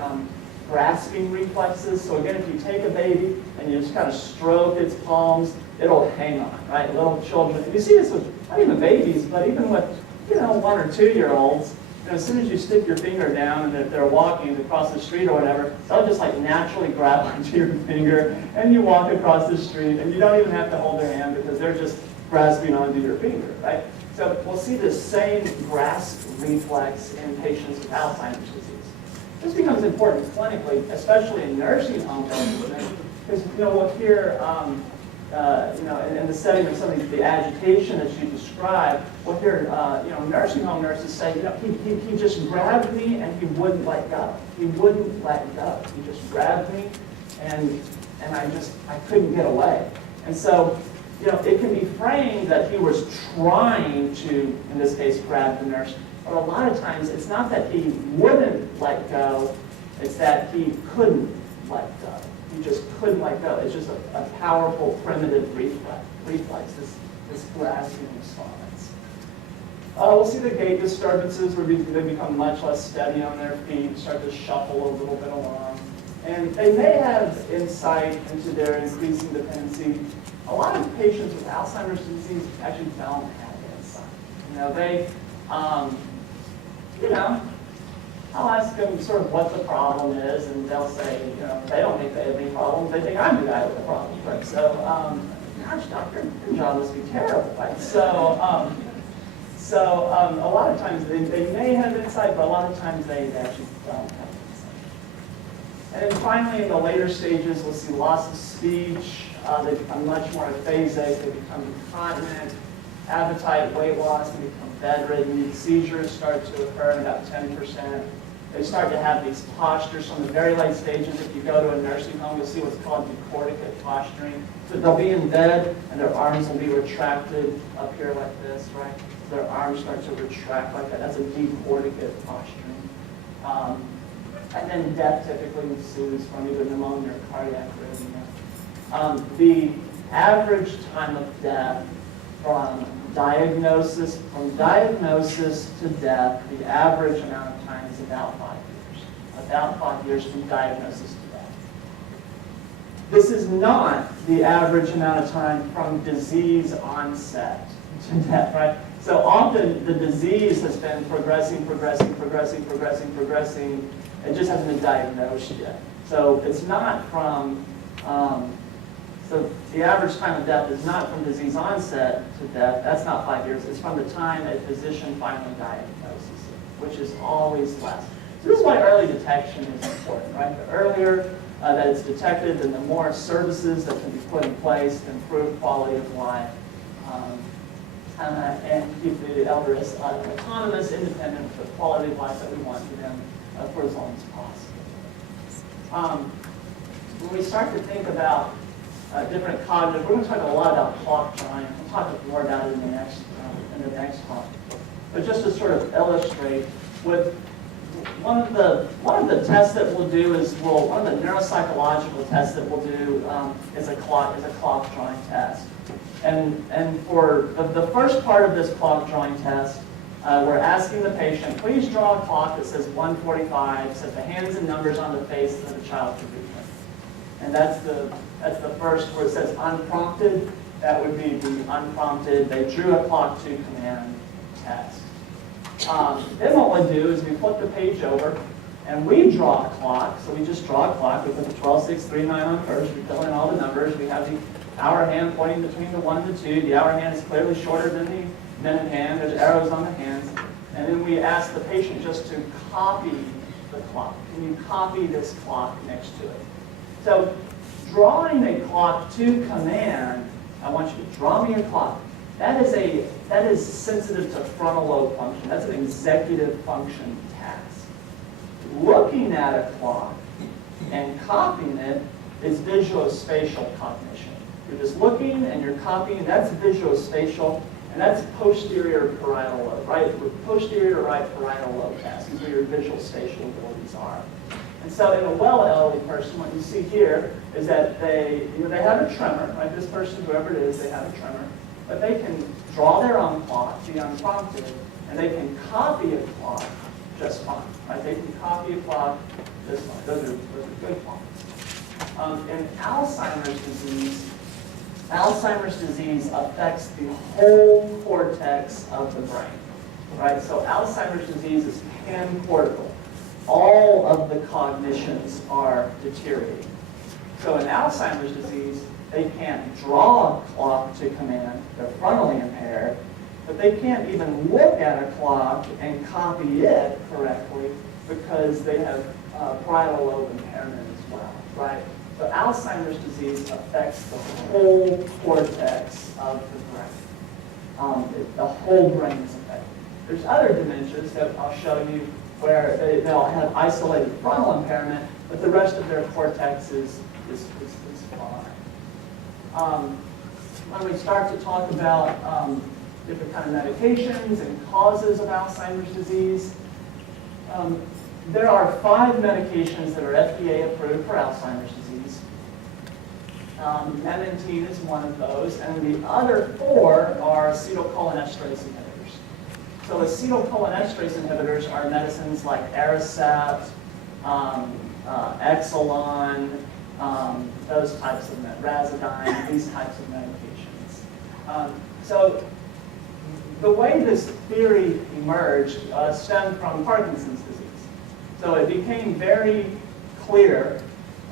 grasping reflexes. So again, if you take a baby and you just kind of stroke its palms, it'll hang on, right? Little children. And you see this with not even babies, but even with 1 or 2 year olds. As soon as you stick your finger down, and if they're walking across the street or whatever, they'll just like naturally grab onto your finger, and you walk across the street, and you don't even have to hold their hand because they're just grasping onto your finger, right? So we'll see the same grasp reflex in patients with Alzheimer's disease. This becomes important clinically, especially in nursing home because we'll hear, in the setting of some of the agitation that you described, we'll hear, nursing home nurses say, he just grabbed me and he wouldn't let go. He wouldn't let go. He just grabbed me, and I couldn't get away. And so, it can be framed that he was trying to, in this case, grab the nurse. But a lot of times, it's not that he wouldn't let go, it's that he couldn't let go. He just couldn't let go. It's just a powerful, primitive reflex, this grasping response. We'll see the gait disturbances where they become much less steady on their feet, start to shuffle a little bit along. And they may have insight into their increasing dependency. A lot of patients with Alzheimer's disease actually don't have insight. I'll ask them sort of what the problem is, and they'll say, they don't think they have any problems. They think I'm the guy with the problem, right? So, gosh, doctor, your job must be terrible, right? So, a lot of times they may have insight, but a lot of times they actually don't have insight. And then finally, in the later stages, we'll see loss of speech. They become much more aphasic. They become incontinent. Appetite, weight loss, they become bedridden. Seizures start to occur in about 10%. They start to have these postures from the very late stages. If you go to a nursing home, you'll see what's called decorticate posturing. So they'll be in bed, and their arms will be retracted up here like this, right? So their arms start to retract like that. That's a decorticate posturing. And then death typically ensues from either pneumonia or cardiac arrhythmia. The average time of death from diagnosis to death, the average amount of time is about 5 years. About 5 years from diagnosis to death. This is not the average amount of time from disease onset to death, right? So often the disease has been progressing, it just hasn't been diagnosed yet. So it's not from, so the average time of death is not from disease onset to death, that's not 5 years, it's from the time a physician finally diagnoses it, which is always less. So this is why early detection is important, right? The earlier that it's detected, then the more services that can be put in place to improve quality of life and keep the elders autonomous, independent, the quality of life that we want for them for as long as possible. When we start to think about different cognitive, we're going to talk a lot about clock drawing. We'll talk more about it in the next talk. But just to sort of illustrate, with one of the tests that we'll do is one of the neuropsychological tests that we'll do is a clock drawing test. And for the first part of this clock drawing test, we're asking the patient, please draw a clock that says 1:45, set the hands and numbers on the face of the child to be with. And that's the first where it says unprompted. That would be the unprompted, they drew a clock to command test. Then what we'll do is we flip the page over and we draw a clock. So we just draw a clock. We put the 12, 6, 3, 9 on first. We fill in all the numbers. We have the hour hand pointing between the 1 and the 2. The hour hand is clearly shorter than the minute hand. There's arrows on the hands. And then we ask the patient just to copy the clock. Can you copy this clock next to it? So drawing a clock to command, I want you to draw me a clock. That is sensitive to frontal lobe function. That's an executive function task. Looking at a clock and copying it is visuospatial cognition. You're just looking and you're copying. That's visuospatial, and that's posterior parietal lobe, right? Posterior right parietal lobe task is where your visual spatial abilities are. And so in a well-elderly person, what you see here is that they have a tremor, right? This person, whoever it is, they have a tremor. But they can draw their own clock, be unprompted, and they can copy a clock just fine, right? They can copy a clock just fine. Those are good clocks. In Alzheimer's disease affects the whole cortex of the brain, right? So Alzheimer's disease is pan-cortical. All of the cognitions are deteriorating. So in Alzheimer's disease, they can't draw a clock to command. They're frontally impaired, but they can't even look at a clock and copy it correctly because they have parietal lobe impairment as well, right? So Alzheimer's disease affects the whole cortex of the brain. The whole brain is affected. There's other dementias that I'll show you where they'll have isolated frontal impairment, but the rest of their cortex is fine. When we start to talk about different kind of medications and causes of Alzheimer's disease, there are 5 medications that are FDA approved for Alzheimer's disease. Memantine is one of those, and the other 4 are acetylcholinesterase inhibitors. So acetylcholinesterase inhibitors are medicines like Aricept, Exelon, those types of Razidine, these types of medications. So the way this theory emerged stemmed from Parkinson's disease. So it became very clear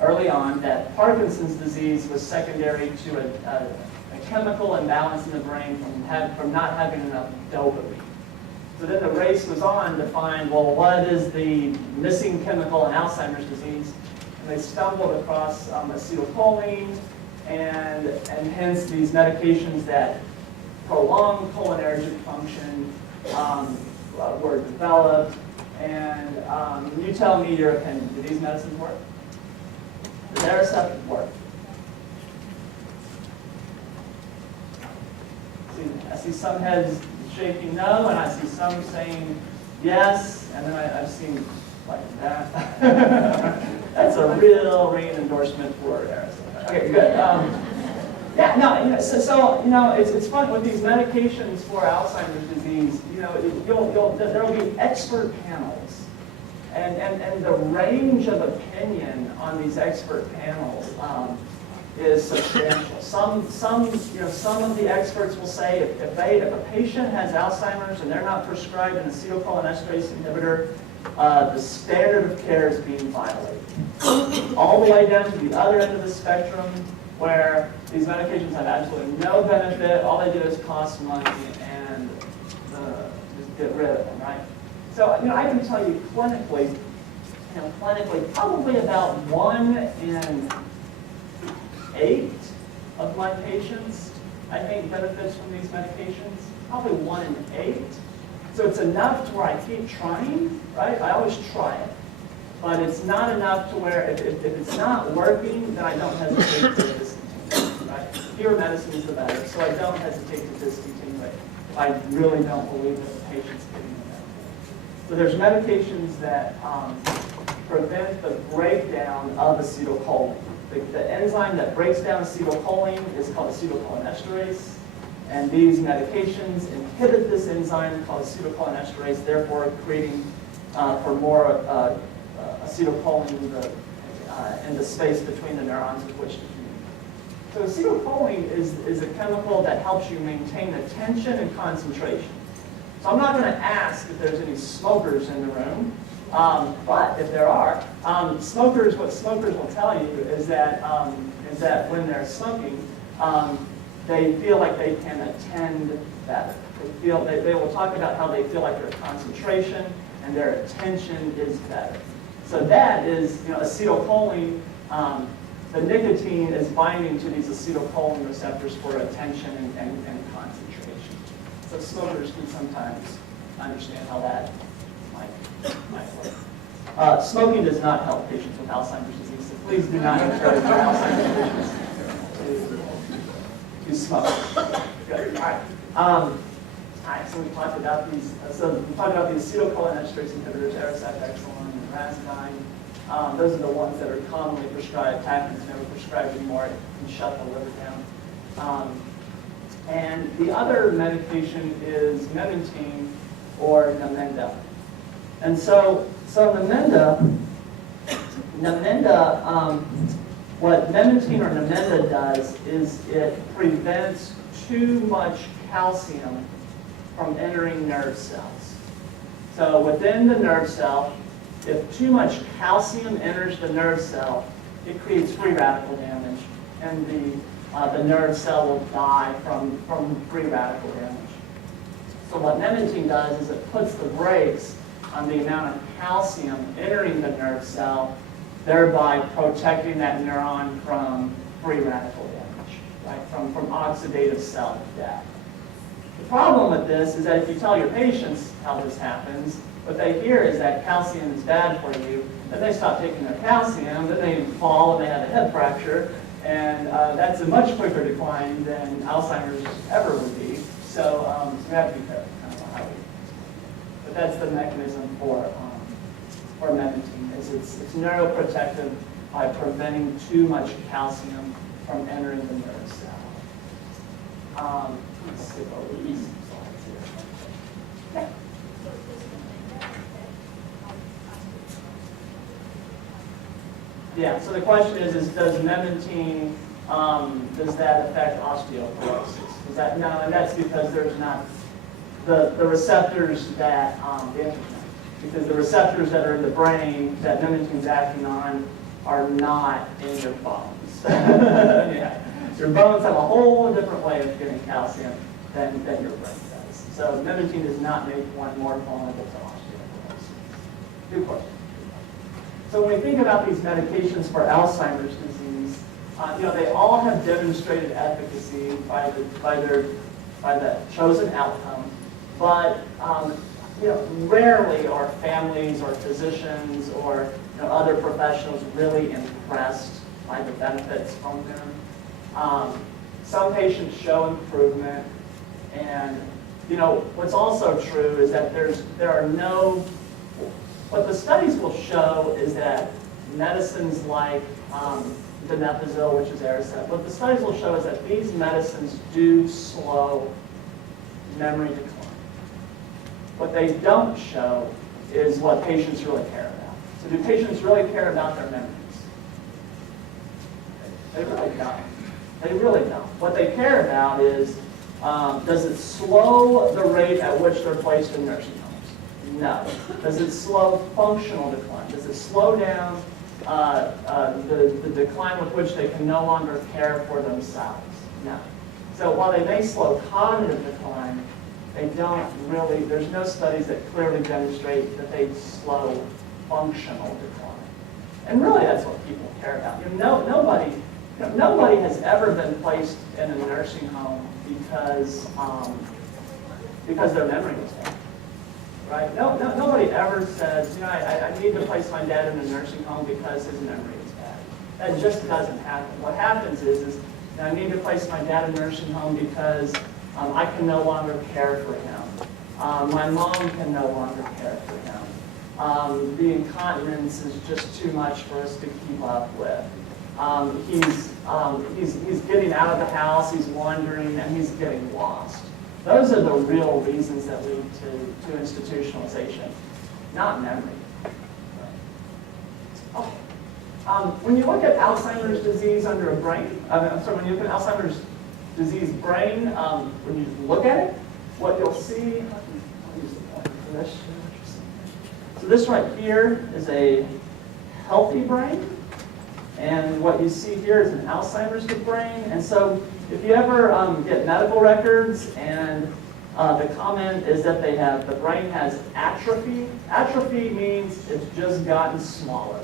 early on that Parkinson's disease was secondary to a chemical imbalance in the brain from not having enough dopamine. So then the race was on to find, well, what is the missing chemical in Alzheimer's disease? And they stumbled across acetylcholine and hence these medications that prolong cholinergic function were developed. And you tell me your opinion. Do these medicines work? Does Aricept work? I see some heads shaking no, and I see some saying yes, and then I've seen like that. That's a real ringing endorsement for Aricept. Okay, good. Yeah, no, so it's fun with these medications for Alzheimer's disease. There will be expert panels, and the range of opinion on these expert panels is substantial. Some of the experts will say if a patient has Alzheimer's and they're not prescribed an acetylcholinesterase inhibitor, the standard of care is being violated. All the way down to the other end of the spectrum, where these medications have absolutely no benefit, all they do is cost money, and just get rid of them, right? So, I can tell you clinically, probably about 1 in 8 of my patients, I think, benefits from these medications. Probably 1 in 8. So it's enough to where I keep trying, right? I always try it. But it's not enough to where if it's not working, then I don't hesitate to discontinue, right? The fewer medicines, the better. So I don't hesitate to discontinue it if I really don't believe that the patient's getting the benefit. So there's medications that prevent the breakdown of acetylcholine. The enzyme that breaks down acetylcholine is called acetylcholinesterase. And these medications inhibit this enzyme called acetylcholinesterase, therefore creating for more acetylcholine in the space between the neurons of which to communicate. So acetylcholine is a chemical that helps you maintain attention and concentration. So I'm not going to ask if there's any smokers in the room, but if there are, what smokers will tell you is that when they're smoking, they feel like they can attend better. They will talk about how they feel like their concentration and their attention is better. So that is, acetylcholine, the nicotine is binding to these acetylcholine receptors for attention and concentration. So smokers can sometimes understand how that might work. Smoking does not help patients with Alzheimer's disease, so please do not encourage your Alzheimer's patients to smoke. Good. All right, so we talked about these. So we talked about these acetylcholinesterase inhibitors, Aricept, Exelon, and Razidine. Those are the ones that are commonly prescribed. Tachin's never prescribed anymore. It can shut the liver down. And the other medication is memantine or Namenda. And so Namenda, what memantine or Namenda does is it prevents too much calcium from entering nerve cells. So within the nerve cell, if too much calcium enters the nerve cell, it creates free radical damage, and the nerve cell will die from free radical damage. So what memantine does is it puts the brakes on the amount of calcium entering the nerve cell, thereby protecting that neuron from free radical damage, right? From oxidative cell death. The problem with this is that if you tell your patients how this happens, what they hear is that calcium is bad for you, then they stop taking their calcium, then they fall and they have a head fracture, and that's a much quicker decline than Alzheimer's ever would be. So we have to be careful kind of how we. But that's the mechanism for memantine. It's neuroprotective by preventing too much calcium from entering the nerve cell. Let's skip over these slides here. Yeah. Yeah, so the question is does memantine, does that affect osteoporosis? No, and that's because there's not the receptors that, because the receptors that are in the brain that memantine's acting on are not in your bones. Yeah. Your bones have a whole different way of getting calcium than your brain does. So memantine does not make one more vulnerable to osteoporosis. Good question. So when we think about these medications for Alzheimer's disease, they all have demonstrated efficacy by the chosen outcome, but rarely are families or physicians or other professionals really impressed by the benefits from them. Some patients show improvement, and what's also true is that what the studies will show is that medicines like donepezil, which is Aricept, what the studies will show is that these medicines do slow memory decline. What they don't show is what patients really care about. So do patients really care about their memories? They really don't. They really don't. What they care about is, does it slow the rate at which they're placed in nursing homes? No. Does it slow functional decline? Does it slow down the decline with which they can no longer care for themselves? No. So while they may slow cognitive decline, they don't really, there's no studies that clearly demonstrate that they slow functional decline. And really that's what people care about. Nobody has ever been placed in a nursing home because their memory was bad. Right? Nobody ever says, I need to place my dad in a nursing home because his memory is bad. That just doesn't happen. What happens is I need to place my dad in a nursing home because I can no longer care for him. My mom can no longer care for him. The incontinence is just too much for us to keep up with. He's getting out of the house, he's wandering, and he's getting lost. Those are the real reasons that lead to institutionalization, not memory. Okay. When you look at Alzheimer's disease under a brain, when you look at Alzheimer's disease brain, when you look at it, what you'll see, I'll use the pointer for this. So this right here is a healthy brain, and what you see here is an Alzheimer's brain. And so if you ever get medical records and the comment is that the brain has atrophy. Atrophy means it's just gotten smaller.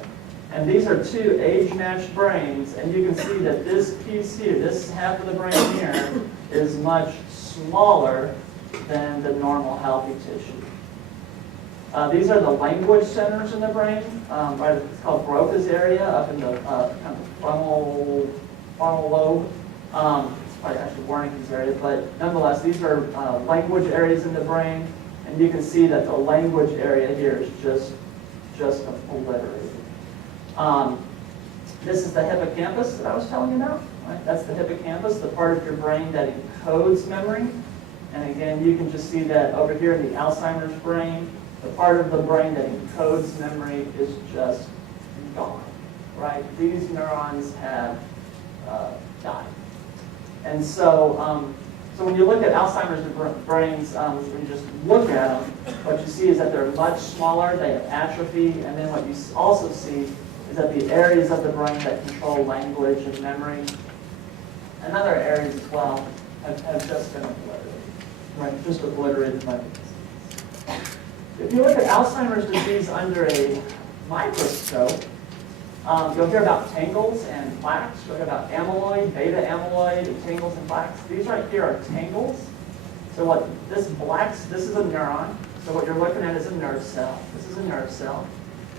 And these are two age-matched brains, and you can see that this piece here, this half of the brain here, is much smaller than the normal healthy tissue. These are the language centers in the brain. Right, it's called Broca's area up in the kind of frontal lobe. It's probably actually Wernicke's area, but nonetheless, these are language areas in the brain, and you can see that the language area here is just obliterated. This is the hippocampus that I was telling you about. Right? That's the hippocampus, the part of your brain that encodes memory. And again, you can just see that over here in the Alzheimer's brain, the part of the brain that encodes memory is just gone. Right? These neurons have died. And so, so when you look at Alzheimer's brains, when you just look at them, what you see is that they're much smaller, they have atrophy, and then what you also see is that the areas of the brain that control language and memory, and other areas as well, have just been obliterated. Right, just obliterated by this. If you look at Alzheimer's disease under a microscope, you'll hear about tangles and plaques. You'll hear about amyloid, beta amyloid, and tangles and plaques. These right here are tangles. So what this is a neuron. So what you're looking at is a nerve cell. This is a nerve cell.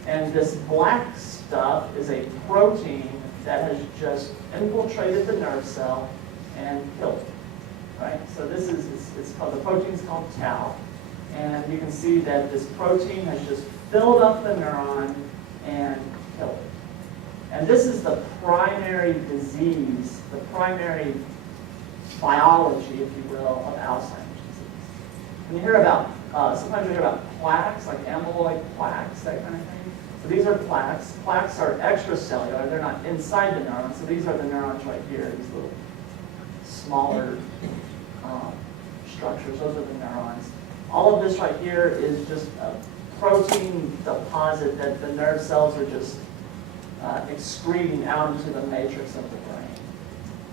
And this black stuff is a protein that has just infiltrated the nerve cell and killed it. Right? So this is, it's called, the protein's called tau. And you can see that this protein has just filled up the neuron and killed it. And this is the primary disease, the primary biology, if you will, of Alzheimer's disease. When you hear about, sometimes you hear about plaques, like amyloid plaques, that kind of thing. So these are plaques. Plaques are extracellular. They're not inside the neuron. So these are the neurons right here, these little smaller structures. Those are the neurons. All of this right here is just a protein deposit that the nerve cells are just excreting out into the matrix of the brain.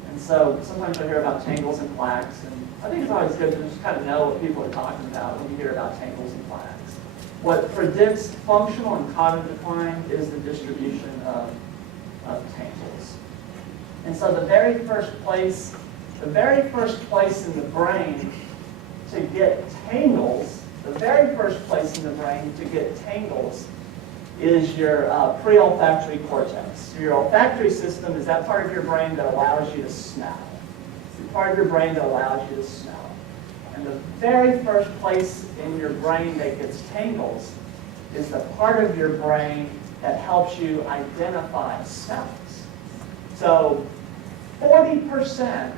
And so sometimes you'll hear about tangles and plaques, and I think it's always good to just kind of know what people are talking about when you hear about tangles and plaques. What predicts functional and cognitive decline is the distribution of tangles. And so the very first place in the brain to get tangles, is your pre-olfactory cortex. Your olfactory system is that part of your brain that allows you to smell. It's the part of your brain that allows you to smell. And the very first place in your brain that gets tangles is the part of your brain that helps you identify smells. So 40%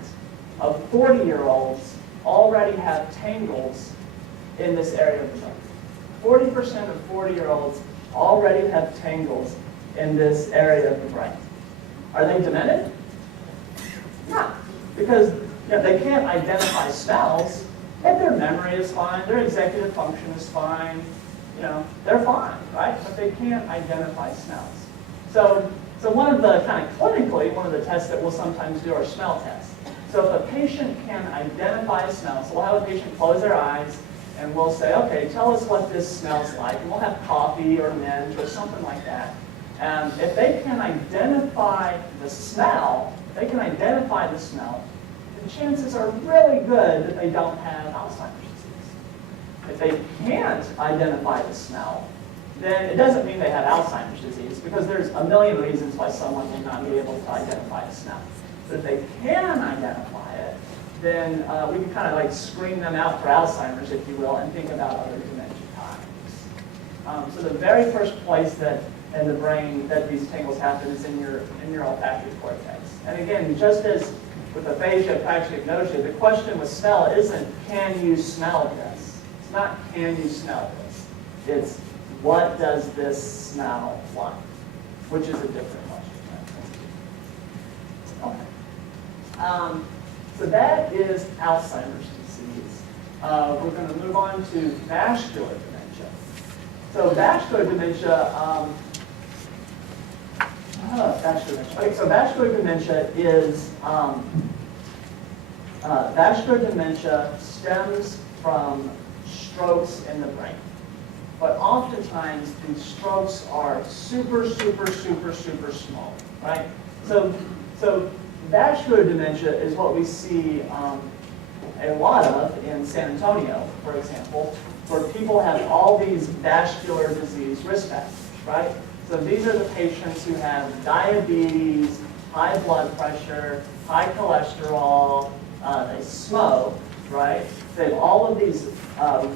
of 40-year-olds already have tangles in this area of the brain. 40% of 40-year-olds already have tangles in this area of the brain. Are they demented? No, because they can't identify smells, but their memory is fine, their executive function is fine, they're fine, right? But they can't identify smells. So one of the clinically, one of the tests that we'll sometimes do are smell tests. So if a patient can identify a smell, so we'll have a patient close their eyes and we'll say, okay, tell us what this smells like. And we'll have coffee or mint or something like that. And if they can identify the smell, the chances are really good that they don't have Alzheimer's disease. If they can't identify the smell, then it doesn't mean they have Alzheimer's disease, because there's a million reasons why someone will not be able to identify a smell. But if they can identify it, then we can kind of like screen them out for Alzheimer's, if you will, and think about other dementia types. So the very first place that in the brain that these tingles happen is in your olfactory cortex. And again, just as with aphasia, praxis-agnosia, the question with smell isn't, can you smell this? It's not, can you smell this? It's, what does this smell like? Which is a different question. Okay. So that is Alzheimer's disease. We're going to move on to vascular dementia. So vascular dementia, Okay, so vascular dementia is, vascular dementia stems from strokes in the brain. But oftentimes, these strokes are super, super, super, super small, right? So vascular dementia is what we see a lot of in San Antonio, for example, where people have all these vascular disease risk factors, right? So these are the patients who have diabetes, high blood pressure, high cholesterol, they smoke, right? They have all of these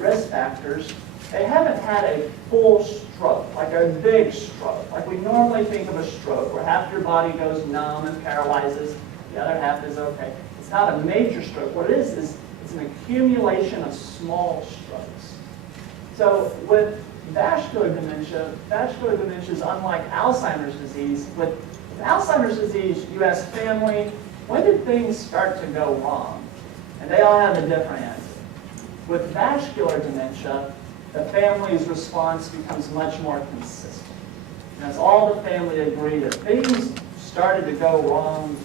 risk factors. They haven't had a full stroke, like a big stroke, like we normally think of a stroke, where half your body goes numb and paralyzes, the other half is okay. It's not a major stroke. What it is it's an accumulation of small strokes. So with vascular dementia is unlike Alzheimer's disease. With Alzheimer's disease, you ask family, when did things start to go wrong? And they all have a different answer. With vascular dementia, the family's response becomes much more consistent. And as all the family agree that things started to go wrong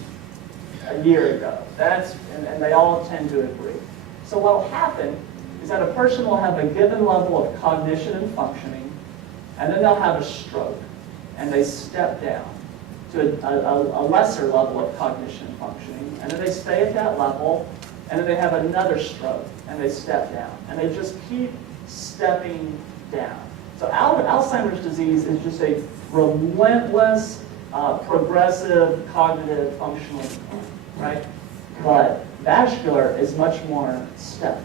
a year ago. And they all tend to agree. So what will happen is that a person will have a given level of cognition and functioning, and then they'll have a stroke, and they step down to a lesser level of cognition and functioning, and then they stay at that level, and then they have another stroke, and they step down, and they just keep stepping down. So Alzheimer's disease is just a relentless, progressive cognitive functional decline, right? But vascular is much more stepwise,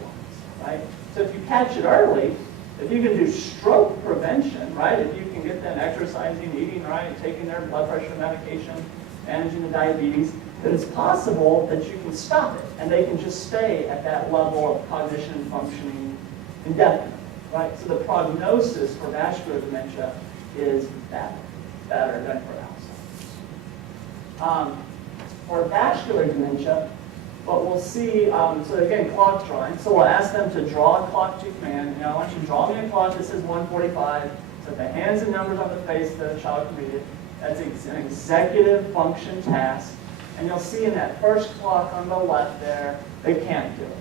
right? So if you catch it early, if you can do stroke prevention, right? If you can get them exercising, eating right, taking their blood pressure medication, managing the diabetes, then it's possible that you can stop it, and they can just stay at that level of cognition and functioning indefinitely, right? So the prognosis for vascular dementia is better than for Alzheimer's. For vascular dementia, what we'll see, so again, clock drawing. So we'll ask them to draw a clock to command. I want you to draw me a clock. This is 1:45. So the hands and numbers on the face, the child can read it. That's an executive function task. And you'll see in that first clock on the left there, they can't do it.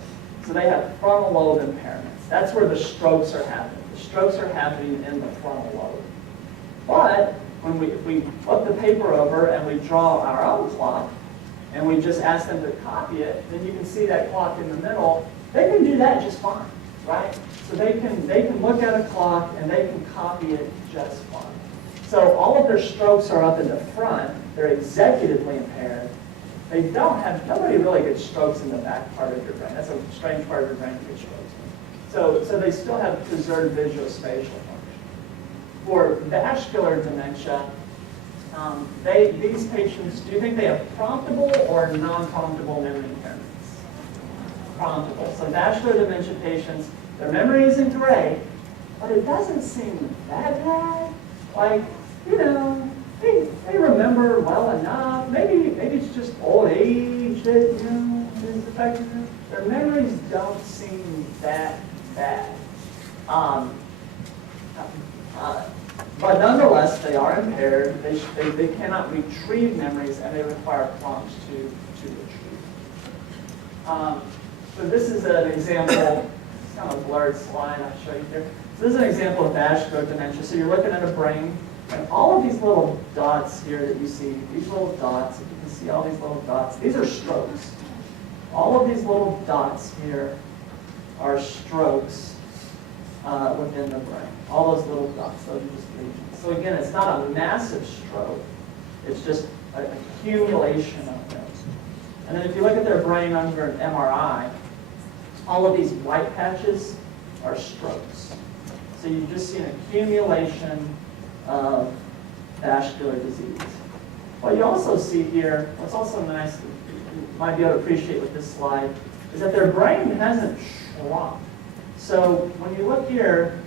So they have frontal lobe impairments. That's where the strokes are happening. The strokes are happening in the frontal lobe. But if we flip the paper over and we draw our own clock, and we just ask them to copy it, then you can see that clock in the middle. They can do that just fine, right? So they can look at a clock and they can copy it just fine. So all of their strokes are up in the front. They're executively impaired. Nobody really gets strokes in the back part of your brain. That's a strange part of your brain to get strokes in. So they still have preserved visuospatial function. For vascular dementia, these patients, do you think they have promptable or non-promptable memory impairments? Promptable. So vascular dementia patients, their memory isn't great, but it doesn't seem that bad. Like, they remember well enough. Maybe it's just old age. that is affecting their memories don't seem that bad. But nonetheless, they are impaired. They cannot retrieve memories, and they require prompts to retrieve. So this is an example. It's kind of a blurred slide I'll show you here. So this is an example of vascular dementia. So you're looking at a brain, and all of these little dots here that you see, these little dots, if you can see all these little dots, these are strokes. All of these little dots here are strokes within the brain. All those little dots, those are just lesions. So again, it's not a massive stroke. It's just an accumulation of those. And then if you look at their brain under an MRI, all of these white patches are strokes. So you just see an accumulation of vascular disease. What you also see here, what's also nice, you might be able to appreciate with this slide, is that their brain hasn't shrunk. So when you look here,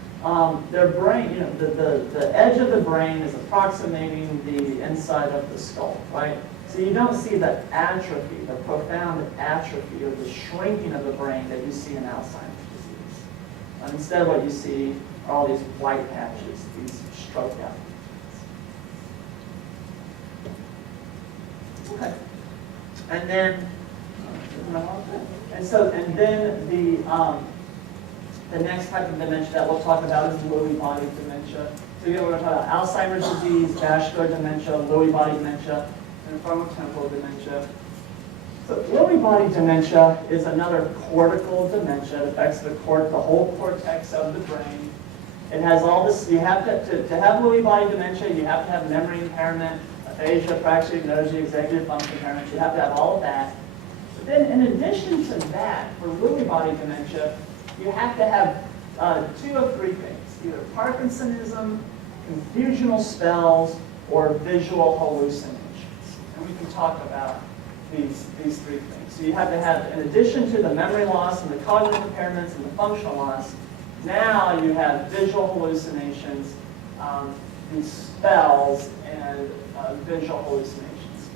their brain, the edge of the brain is approximating the inside of the skull, right? So you don't see the atrophy, the profound atrophy or the shrinking of the brain that you see in Alzheimer's disease. Instead, what you see are all these white patches, these stroked out. Okay. And then, the next type of dementia that we'll talk about is Lewy body dementia. So we're going to talk about Alzheimer's disease, vascular dementia, Lewy body dementia, and frontotemporal dementia. So Lewy body dementia is another cortical dementia. It affects the whole cortex of the brain. It has all this. You have to have Lewy body dementia. You have to have memory impairment, aphasia, praxis-agnosia, executive function impairment. You have to have all of that. But then, in addition to that, for Lewy body dementia, you have to have 2 of 3 things: either Parkinsonism, confusional spells, or visual hallucinations. And we can talk about these 3 things. So you have to have, in addition to the memory loss and the cognitive impairments and the functional loss, now you have visual hallucinations, these spells, and visual hallucinations.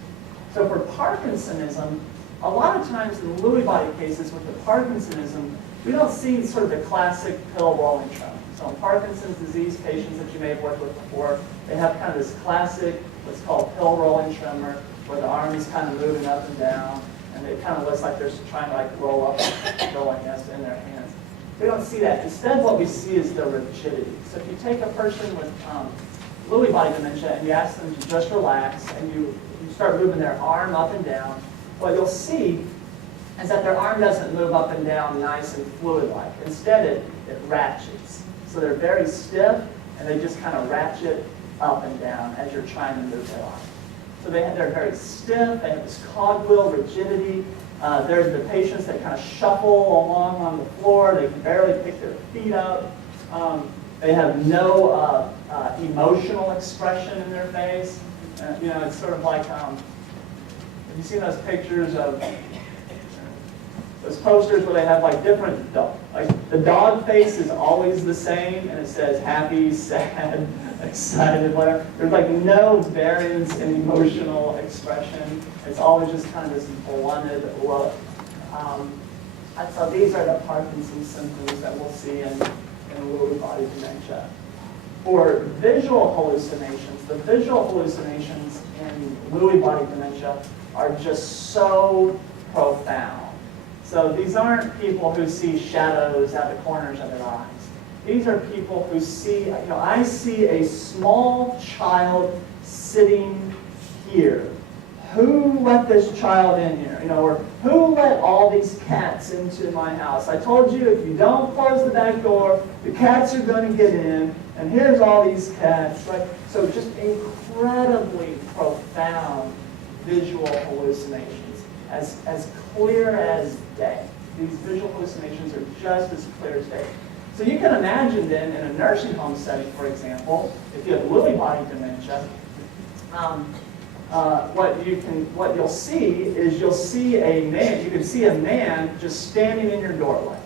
So for Parkinsonism, a lot of times in the Lewy body cases with the Parkinsonism, we don't see sort of the classic pill rolling tremor. So in Parkinson's disease patients that you may have worked with before, they have kind of this classic, what's called pill rolling tremor, where the arm is kind of moving up and down, and it kind of looks like they're trying to like roll up a pill, I guess, in their hands. We don't see that. Instead, what we see is the rigidity. So if you take a person with Lewy body dementia and you ask them to just relax, and you start moving their arm up and down, what you'll see is that their arm doesn't move up and down nice and fluid-like. Instead, it ratchets. So they're very stiff, and they just kind of ratchet up and down as you're trying to move their arm. So they're very stiff. They have this cogwheel rigidity. There's the patients that kind of shuffle along on the floor. They can barely pick their feet up. They have no emotional expression in their face. It's sort of like, have you seen those pictures of those posters where they have like different, like the dog face is always the same, and it says happy, sad, excited, whatever. There's like no variance in emotional expression. It's always just kind of this blunted look. So these are the Parkinson's symptoms that we'll see in Lewy body dementia. For visual hallucinations, the visual hallucinations in Lewy body dementia are just so profound. So these aren't people who see shadows at the corners of their eyes. These are people who see, I see a small child sitting here. Who let this child in here? Or who let all these cats into my house? I told you if you don't close the back door, the cats are going to get in, and here's all these cats. Right? So just incredibly profound visual hallucinations, as clear as day. These visual hallucinations are just as clear as day. So you can imagine then in a nursing home setting, for example, if you have Lewy body dementia, what you'll see is you'll see a man. You can see a man just standing in your doorway.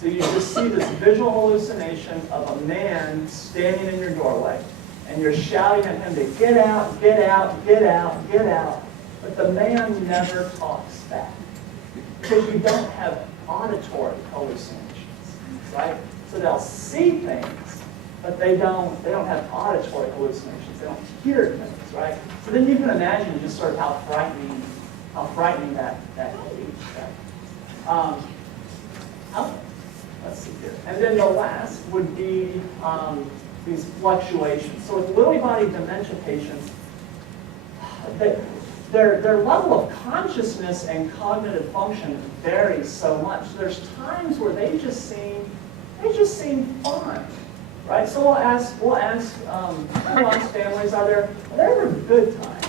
So you just see this visual hallucination of a man standing in your doorway, and you're shouting at him to get out, get out, get out, get out. But the man never talks back. because you don't have auditory hallucinations, right? So they'll see things, but they don't have auditory hallucinations. They don't hear things, right? So then you can imagine just sort of how frightening that can be. Right? Let's see here. And then the last would be these fluctuations. So with Lewy body dementia patients, their level of consciousness and cognitive function varies so much. There's times where they just seem fine, right? So we'll ask families, are there ever good times?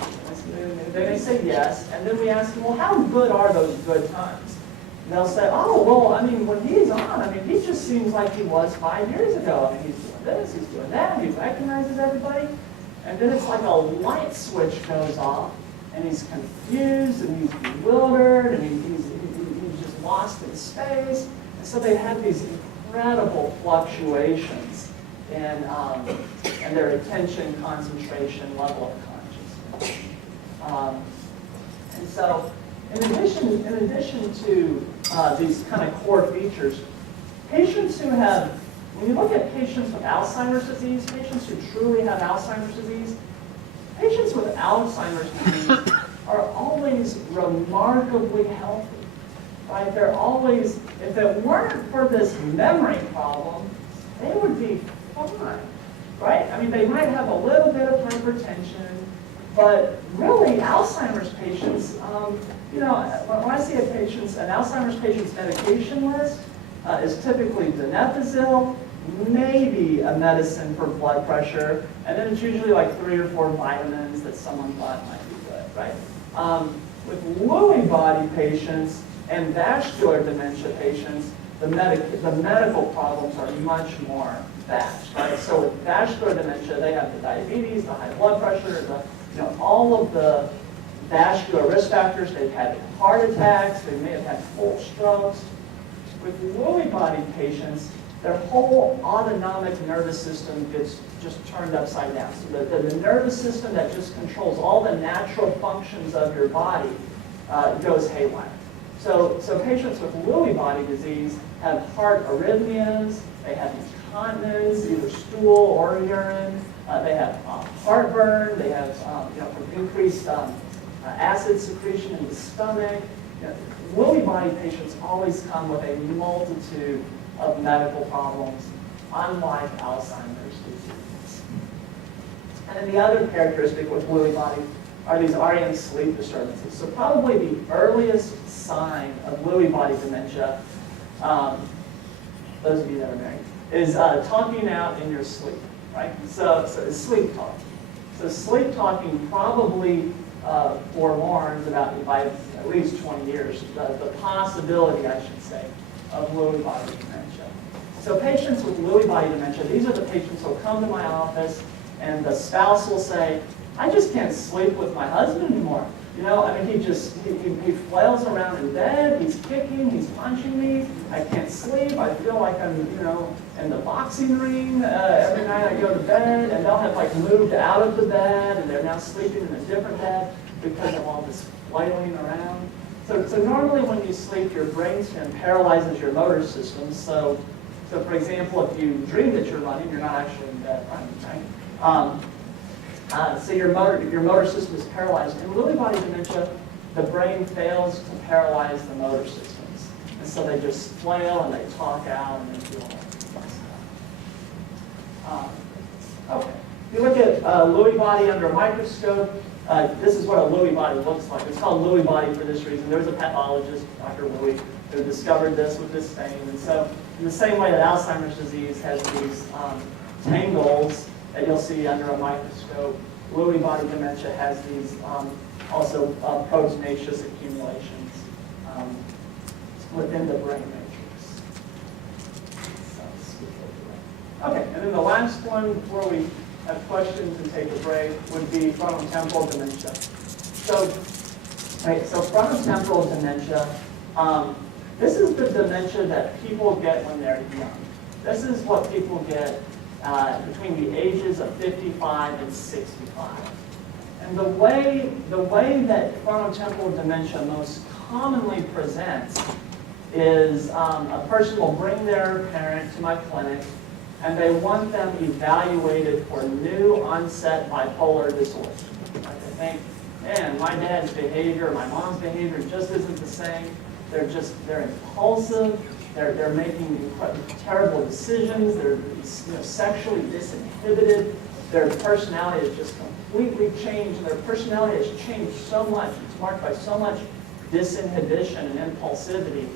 They may say yes, and then we ask them, well, how good are those good times? And they'll say, oh, well, I mean, when he's on, I mean, he just seems like he was 5 years ago. I mean, he's doing this, he's doing that, he recognizes everybody. And then it's like a light switch goes off, and he's confused, and he's bewildered, and he's just lost in space. And so they have these incredible fluctuations in their attention, concentration, level of consciousness. And so, in addition to these kind of core features, patients who have, when you look at patients with Alzheimer's disease, patients who truly have Alzheimer's disease, patients with Alzheimer's disease are always remarkably healthy, right? They're always, if it weren't for this memory problem, they would be fine, right? I mean, they might have a little bit of hypertension, but really, Alzheimer's patients, you know, when I see an Alzheimer's patient's medication list is typically donepezil, maybe a medicine for blood pressure, and then it's usually like 3 or 4 vitamins that someone thought might be good, right? With Lewy body patients and vascular dementia patients, the medical problems are much more vast, right? So with vascular dementia, they have the diabetes, the high blood pressure, all of the vascular risk factors. They've had heart attacks, they may have had full strokes. With Lewy body patients, their whole autonomic nervous system gets just turned upside down. So the nervous system that just controls all the natural functions of your body goes haywire. So patients with Lewy body disease have heart arrhythmias, they have incontinence, either stool or urine, they have heartburn, they have increased acid secretion in the stomach. Lewy body patients always come with a multitude of medical problems, unlike Alzheimer's disease. And then the other characteristic with Lewy body are these REM sleep disturbances. So probably the earliest sign of Lewy body dementia, those of you that are married, is talking out in your sleep, right? So it's sleep talking. So sleep talking probably forewarns about, by at least 20 years, the possibility, I should say, of Lewy body dementia. So patients with Lewy body dementia, these are the patients who will come to my office and the spouse will say, I just can't sleep with my husband anymore. You know, I mean, he flails around in bed, he's kicking, he's punching me, I can't sleep, I feel like I'm, in the boxing ring every night I go to bed, and they'll have moved out of the bed, and they're now sleeping in a different bed because of all this flailing around. So normally when you sleep, your brain stem paralyzes your motor system. So for example, if you dream that you're running, you're not actually in bed running, right? So your motor system is paralyzed. In Lewy body dementia, the brain fails to paralyze the motor systems. And so they just flail and they talk out and they do all that stuff. Okay. If you look at Lewy body under a microscope, this is what a Lewy body looks like. It's called Lewy body for this reason. There's a pathologist, Dr. Lewy, who discovered this with this stain. And so in the same way that Alzheimer's disease has these tangles that you'll see under a microscope, Lewy body dementia has these also proteinuria accumulations within the brain matrix. Okay, and then the last one before we have questions and take a break would be frontotemporal dementia. So frontotemporal dementia, this is the dementia that people get when they're young. This is what people get between the ages of 55 and 65. And the way that frontotemporal dementia most commonly presents is a person will bring their parent to my clinic and they want them evaluated for new onset bipolar disorder. Like they think, man, my dad's behavior, my mom's behavior just isn't the same. They're impulsive. They're making terrible decisions. They're sexually disinhibited. Their personality has just completely changed. And their personality has changed so much. It's marked by so much disinhibition and impulsivity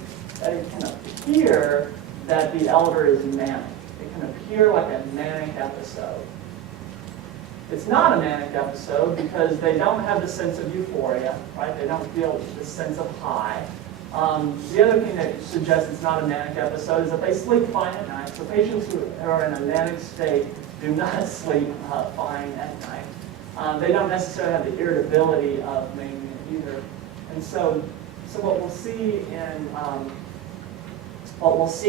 that it can appear that the elder is manic. It can appear like a manic episode. It's not a manic episode because they don't have the sense of euphoria, right? They don't feel this sense of high. The other thing that suggests it's not a manic episode is that they sleep fine at night. So patients who are in a manic state do not sleep fine at night. They don't necessarily have the irritability of mania either. And so what we'll see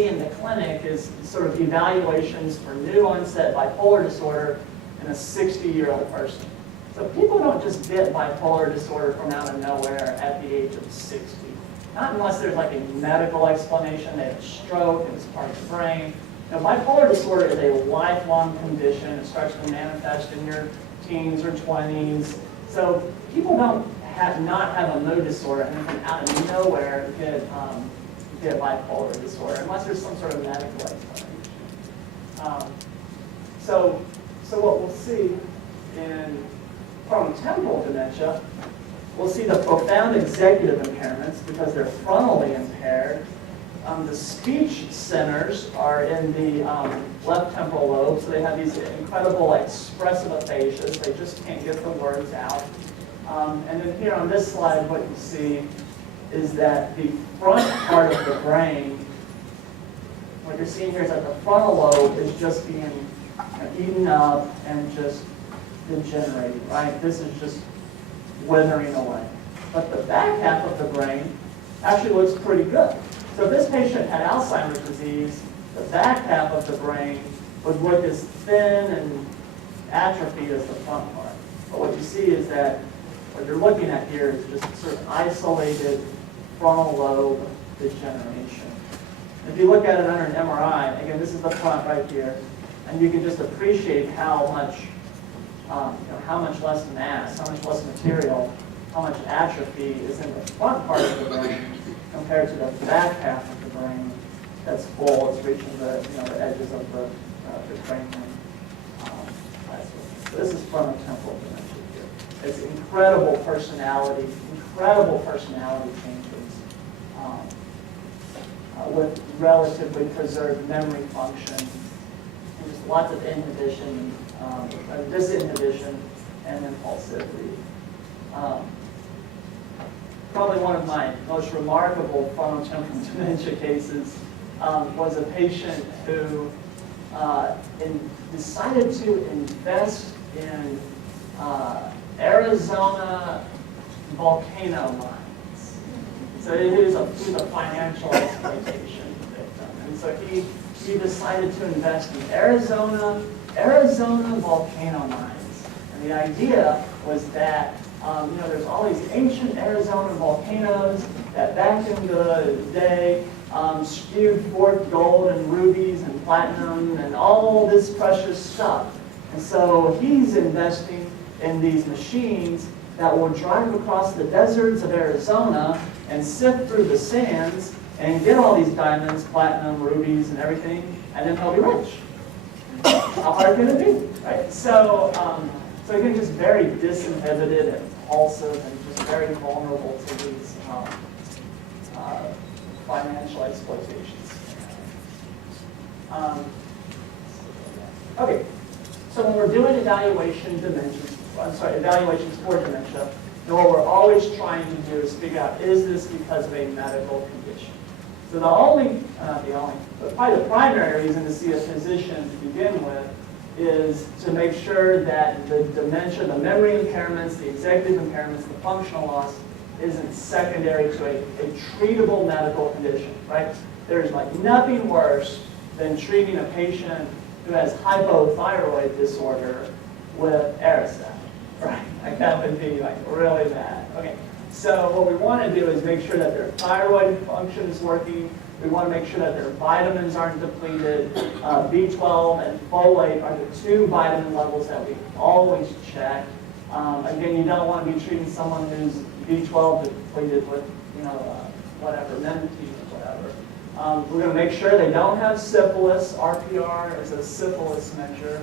in the clinic is sort of evaluations for new onset bipolar disorder in a 60-year-old person. So people don't just get bipolar disorder from out of nowhere at the age of 60. Not unless there's like a medical explanation, they have a stroke and it's part of the brain. Now, bipolar disorder is a lifelong condition. It starts to manifest in your teens or 20s. So people don't not have a mood disorder and then out of nowhere get bipolar disorder unless there's some sort of medical explanation. So what we'll see in frontotemporal dementia, we'll see the profound executive impairments because they're frontally impaired. The speech centers are in the left temporal lobe, so they have these incredible expressive aphasias. They just can't get the words out. And then here on this slide, what you see is that the front part of the brain, what you're seeing here is that the frontal lobe is just being eaten up and just degenerating, right? This is just withering away. But the back half of the brain actually looks pretty good. So if this patient had Alzheimer's disease, the back half of the brain would look as thin and atrophied as the front part. But what you see is that what you're looking at here is just sort of isolated frontal lobe degeneration. If you look at it under an MRI, again, this is the front right here, and you can just appreciate how much less mass, how much less material, how much atrophy is in the front part of the brain compared to the back half of the brain that's full. It's reaching the edges of the cranium. So this is frontotemporal dementia here. It's incredible personality changes with relatively preserved memory function, and just lots of inhibition, disinhibition, and impulsivity. Probably one of my most remarkable frontotemporal dementia cases was a patient who decided to invest in Arizona volcano mines. So he was a financial exploitation victim. And so he decided to invest in Arizona volcano mines. And the idea was that there's all these ancient Arizona volcanoes that back in the day spewed forth gold and rubies and platinum and all this precious stuff. And so he's investing in these machines that will drive across the deserts of Arizona and sift through the sands and get all these diamonds, platinum, rubies, and everything, and then he'll be rich. How hard can it be, right? So again, just very disinhibited and impulsive and just very vulnerable to these financial exploitations. Okay, so when we're doing evaluations for dementia, what we're always trying to do is figure out, is this because of a medical condition? So probably the primary reason to see a physician to begin with is to make sure that the dementia, the memory impairments, the executive impairments, the functional loss isn't secondary to a treatable medical condition, right? There's like nothing worse than treating a patient who has hypothyroid disorder with Aricept, right? Like That would be like really bad. Okay, so what we want to do is make sure that their thyroid function is working. We want to make sure that their vitamins aren't depleted. B12 and folate are the two vitamin levels that we always check. Again, you don't want to be treating someone who's B12 depleted with, whatever, Dementia or whatever. We're going to make sure they don't have syphilis. RPR is a syphilis measure.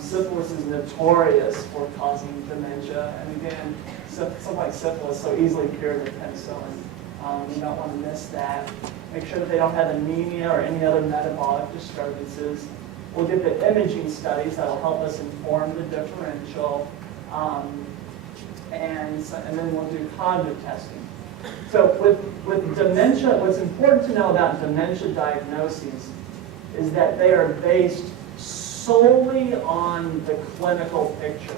Syphilis is notorious for causing dementia. And again, something like syphilis so easily cured with penicillin. You don't want to miss that. Make sure that they don't have anemia or any other metabolic disturbances. We'll get the imaging studies that will help us inform the differential. And then we'll do cognitive testing. So with dementia, what's important to know about dementia diagnoses is that they are based solely on the clinical picture.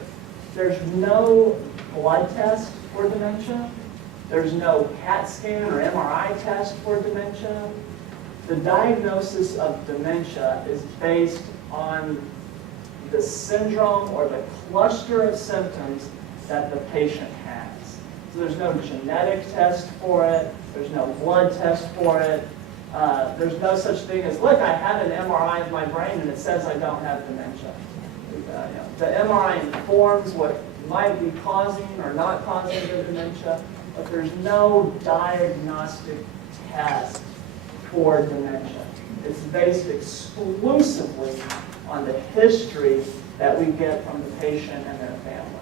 There's no blood test for dementia. There's no CAT scan or MRI test for dementia. The diagnosis of dementia is based on the syndrome or the cluster of symptoms that the patient has. So there's no genetic test for it. There's no blood test for it. There's no such thing as, look, I had an MRI of my brain and it says I don't have dementia. The MRI informs what might be causing or not causing the dementia, but there's no diagnostic test for dementia. It's based exclusively on the history that we get from the patient and their family.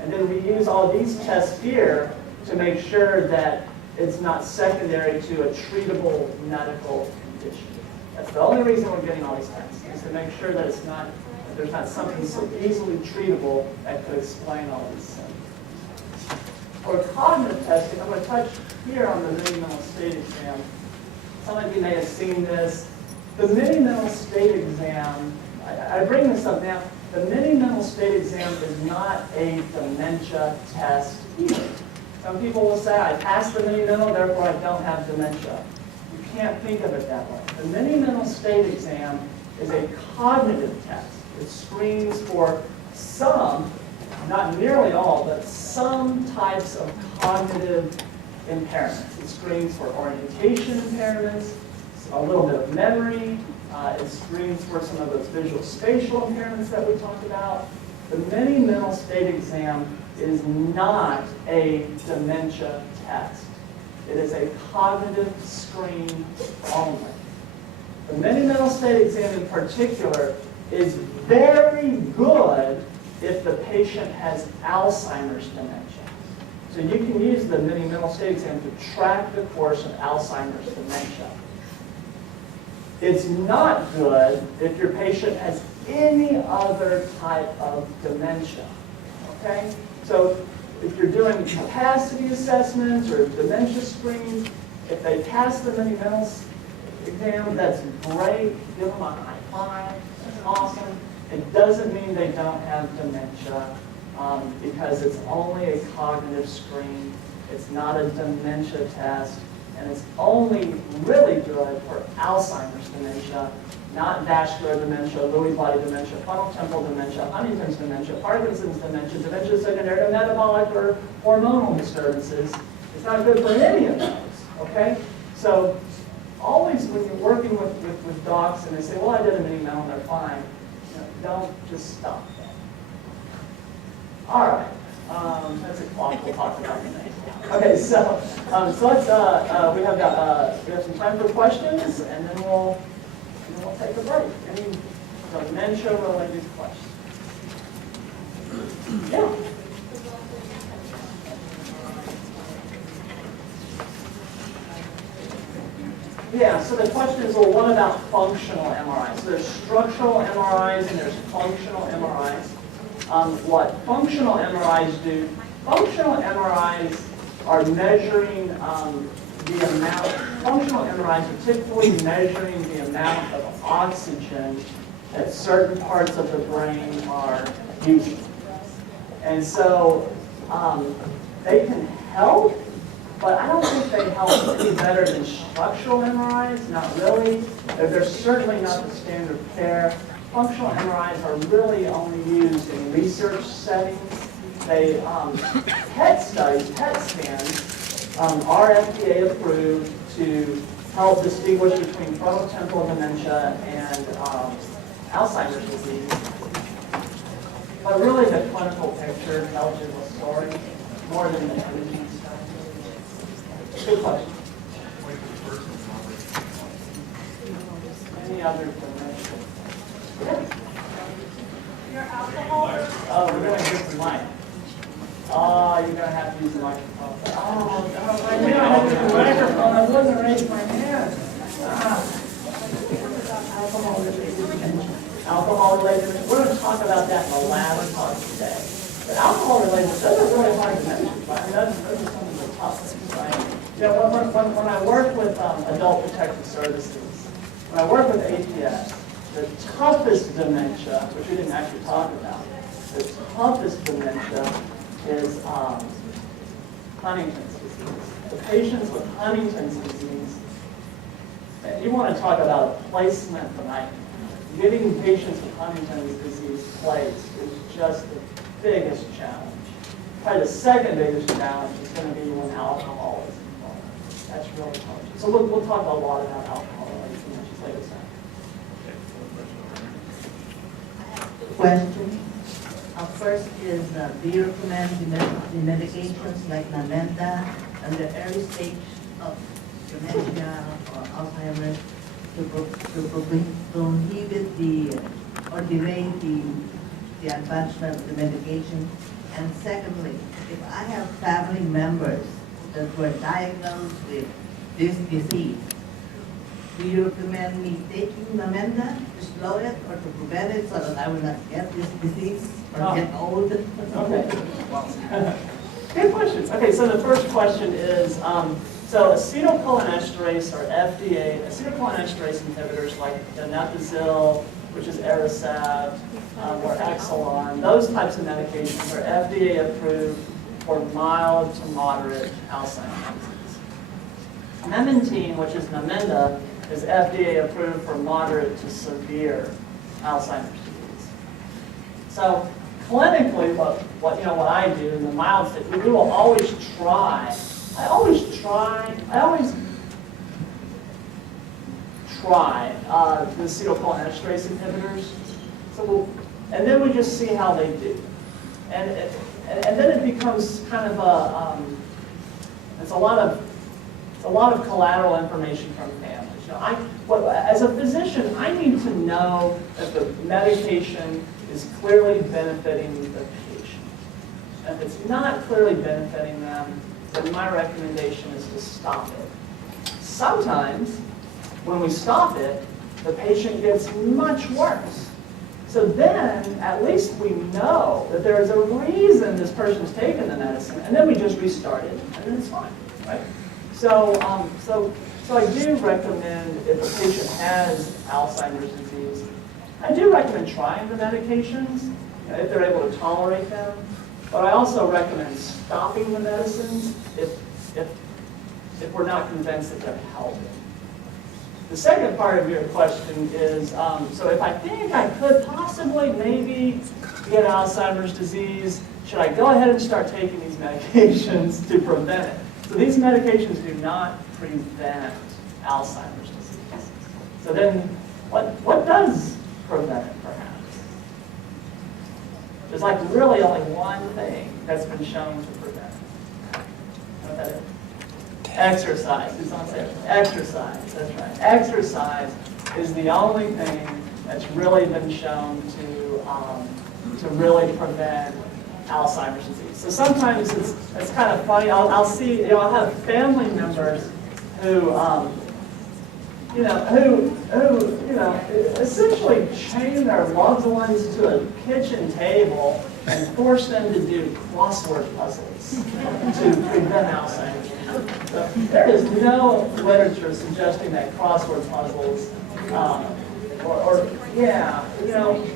And then we use all these tests here to make sure that it's not secondary to a treatable medical condition. That's the only reason we're getting all these tests, is to make sure that there's not something so easily treatable that could explain all these symptoms. For cognitive testing, I'm going to touch here on the mini mental state exam. Some of you may have seen this. The mini mental state exam, I bring this up now, the mini mental state exam is not a dementia test either. Some people will say, I passed the mini mental, therefore I don't have dementia. You can't think of it that way. The mini mental state exam is a cognitive test. It screens for some, not nearly all, but some types of cognitive impairments. It screens for orientation impairments, a little bit of memory. It screens for some of those visual spatial impairments that we talked about. The mini mental state exam is not a dementia test. It is a cognitive screen only. The mini mental state exam in particular is very good if the patient has Alzheimer's dementia. So you can use the mini mental state exam to track the course of Alzheimer's dementia. It's not good if your patient has any other type of dementia. Okay? So if you're doing capacity assessments or dementia screens, if they pass the mini mental exam, that's great. Give them a high five. That's awesome. It doesn't mean they don't have dementia because it's only a cognitive screen. It's not a dementia test. And it's only really good for Alzheimer's dementia, not vascular dementia, Lewy body dementia, frontotemporal dementia, Huntington's dementia, Parkinson's dementia, dementia secondary to metabolic or hormonal disturbances. It's not good for any of those, okay? So always when you're working with docs and they say, well, I did a mini mental and they're fine, don't just stop there. All right. That's a clock we'll talk about tonight. Okay, so let's we have some time for questions, and then we'll take a break. Any dementia-related questions? Yeah. Yeah. So the question is, well, what about functional MRIs? So there's structural MRIs and there's functional MRIs. What functional MRIs do, functional MRIs are measuring the amount, functional MRIs are typically measuring the amount of oxygen that certain parts of the brain are using. And so they can help, but I don't think they help any better than structural MRIs, not really. They're certainly not the standard of care. Functional MRIs are really only used in research settings. They, PET studies, PET scans, are FDA approved to help distinguish between frontotemporal dementia and Alzheimer's disease. But really the clinical picture tells you the story more than the imaging study. Good question. Any other dementia? Your alcohol? Oh, we're going to get the mic. Oh, you're going to have to use the microphone. Oh, I knew I had the microphone. I wasn't raising my hand. Alcohol-related dementia. Alcohol-related dementia. We're going to talk about that in the last part today. But alcohol-related, those are really hard to mention. I mean, those are some of the toughest, right? You know, when I work with adult protective services, when I work with APS, the toughest dementia, which we didn't actually talk about, the toughest dementia is Huntington's disease. The patients with Huntington's disease, and you want to talk about a placement tonight. Getting patients with Huntington's disease placed is just the biggest challenge. Probably the second biggest challenge is going to be when alcohol is involved. That's really challenging. So we'll talk a lot about alcohol-related dementias later tonight. Question. First is, do you recommend the medications like Namenda and the early stage of dementia or Alzheimer's to prohibit or delay the advancement of the medication? And secondly, if I have family members that were diagnosed with this disease, do you recommend me taking Namenda to slow it or to prevent it so that I will not get this disease or get old? Okay. Good question. Okay, so the first question is, so acetylcholinesterase or FDA, acetylcholinesterase inhibitors like donepezil, which is Aricept, or Exelon, those types of medications are FDA approved for mild to moderate Alzheimer's disease. Memantine, which is Namenda, is FDA approved for moderate to severe Alzheimer's disease. So clinically, what I do in the mild state, we will always try. I always try the acetylcholinesterase inhibitors. So and then we just see how they do, and then it becomes kind of it's a lot of collateral information from families. As a physician, I need to know that the medication is clearly benefiting the patient. And if it's not clearly benefiting them, then my recommendation is to stop it. Sometimes, when we stop it, the patient gets much worse. So then, at least we know that there is a reason this person's taking the medicine, and then we just restart it, and then it's fine, right? So I do recommend if a patient has Alzheimer's disease, I do recommend trying the medications if they're able to tolerate them. But I also recommend stopping the medicines if we're not convinced that they're helping. The second part of your question is, so if I think I could possibly maybe get Alzheimer's disease, should I go ahead and start taking these medications to prevent it? So these medications do not prevent Alzheimer's disease. So then what does prevent it, perhaps? There's like really only one thing that's been shown to prevent it. You know what that is? Exercise. It's not saying exercise. That's right. Exercise is the only thing that's really been shown to really prevent Alzheimer's disease. So sometimes it's kind of funny. I'll see. I'll have family members who essentially chain their loved ones to a kitchen table and force them to do crossword puzzles to prevent Alzheimer's. So there is no literature suggesting that crossword puzzles,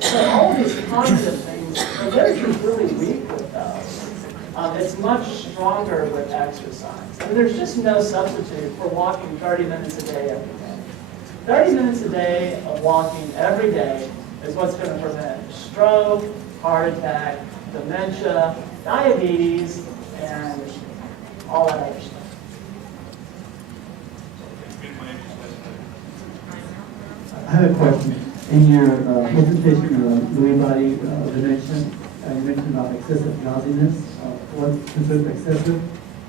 so all these cognitive things, the literature is really weak with those. It's much stronger with exercise. I mean, there's just no substitute for walking 30 minutes a day every day. 30 minutes a day of walking every day is what's going to prevent stroke, heart attack, dementia, diabetes, and all that other stuff. I have a question. In your presentation of Lewy body dementia, you mentioned about excessive drowsiness. What's considered excessive?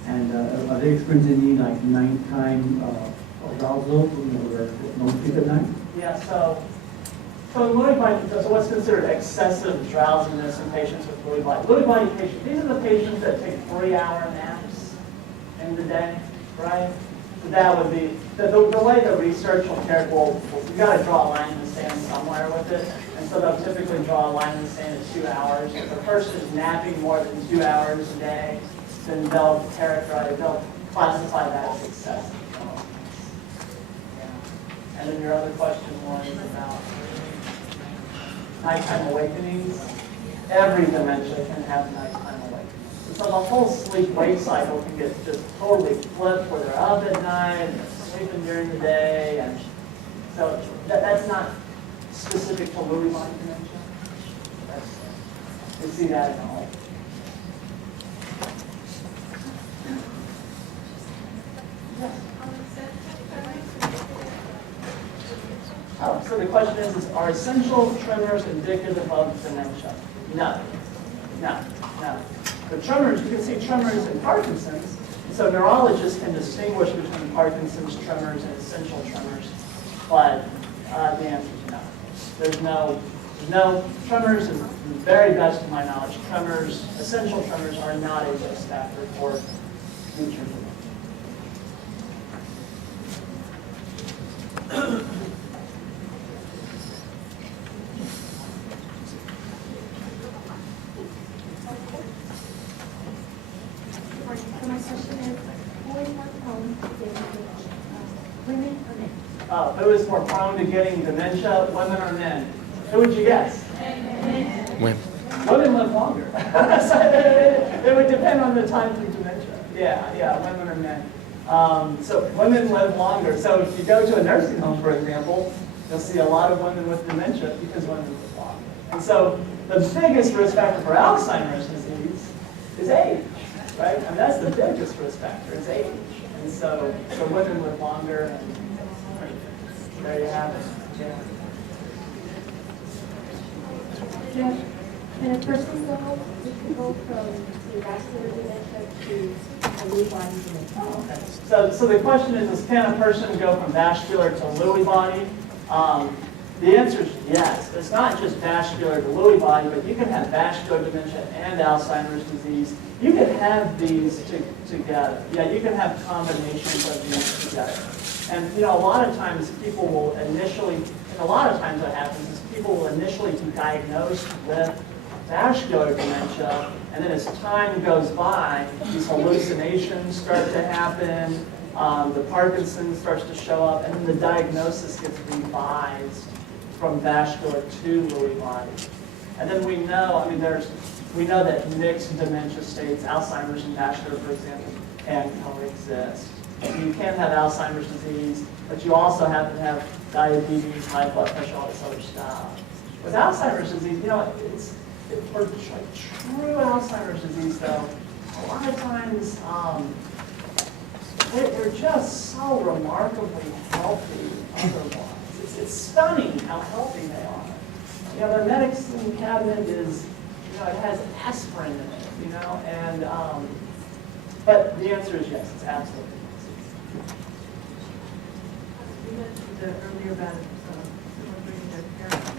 And are they experiencing any like nighttime arousal, where no sleep at night? Yeah, so in Lewy body, so what's considered excessive drowsiness in patients with Lewy body? Lewy body patients, these are the patients that take 3-hour naps in the day, right? So that would be, the way the research will care, well, you got to draw a line in the sand somewhere with it. And so they'll typically draw a line in the sand at 2 hours. If the person is napping more than 2 hours a day, then they'll classify that as excessive. Yeah. And then your other question was about nighttime awakenings. Every dementia can have nighttime awakenings. So the whole sleep-wake cycle can get just totally flipped, where they're up at night, and they're sleeping during the day, and so that's not specific to Lewy body dementia. We see that in all. Oh, so the question is are essential tremors indicative of dementia? No. No. No. The tremors, you can see tremors in Parkinson's. So neurologists can distinguish between Parkinson's tremors and essential tremors. But the answer is no. There's no tremors, and the very best of my knowledge, tremors, essential tremors are not a risk factor for future dementia. My question is, who is more prone to getting women or men? Who is more prone to getting dementia, women or men? Who would you guess? Women. Women live longer. It would depend on the time of dementia. Yeah, women or men. So women live longer. So if you go to a nursing home, for example, you'll see a lot of women with dementia because women live longer. And so the biggest risk factor for Alzheimer's disease is age, right? I mean, that's the biggest risk factor is age. And so women live longer, and there you have it. Yeah. Yeah. Can a person go from vascular dementia to Lewy body dementia? Oh, okay. So the question is can a person go from vascular to Lewy body? The answer is yes. It's not just vascular to Lewy body, but you can have vascular dementia and Alzheimer's disease. You can have these together. Yeah, you can have combinations of these together. And a lot of times people will initially, and a lot of times what happens is people will initially be diagnosed with vascular dementia, and then as time goes by, these hallucinations start to happen, the Parkinson's starts to show up, and then the diagnosis gets revised from vascular to Lewy body. And then we know, we know that mixed dementia states, Alzheimer's and vascular, for example, can coexist. So you can have Alzheimer's disease, but you also have to have diabetes, high blood pressure, all this other stuff. With Alzheimer's disease, for true Alzheimer's disease, though, a lot of times they're just so remarkably healthy otherwise. It's stunning how healthy they are. Their medicine cabinet is, it has aspirin in it, and but the answer is yes, it's absolutely yes. You mentioned earlier about bringing their parents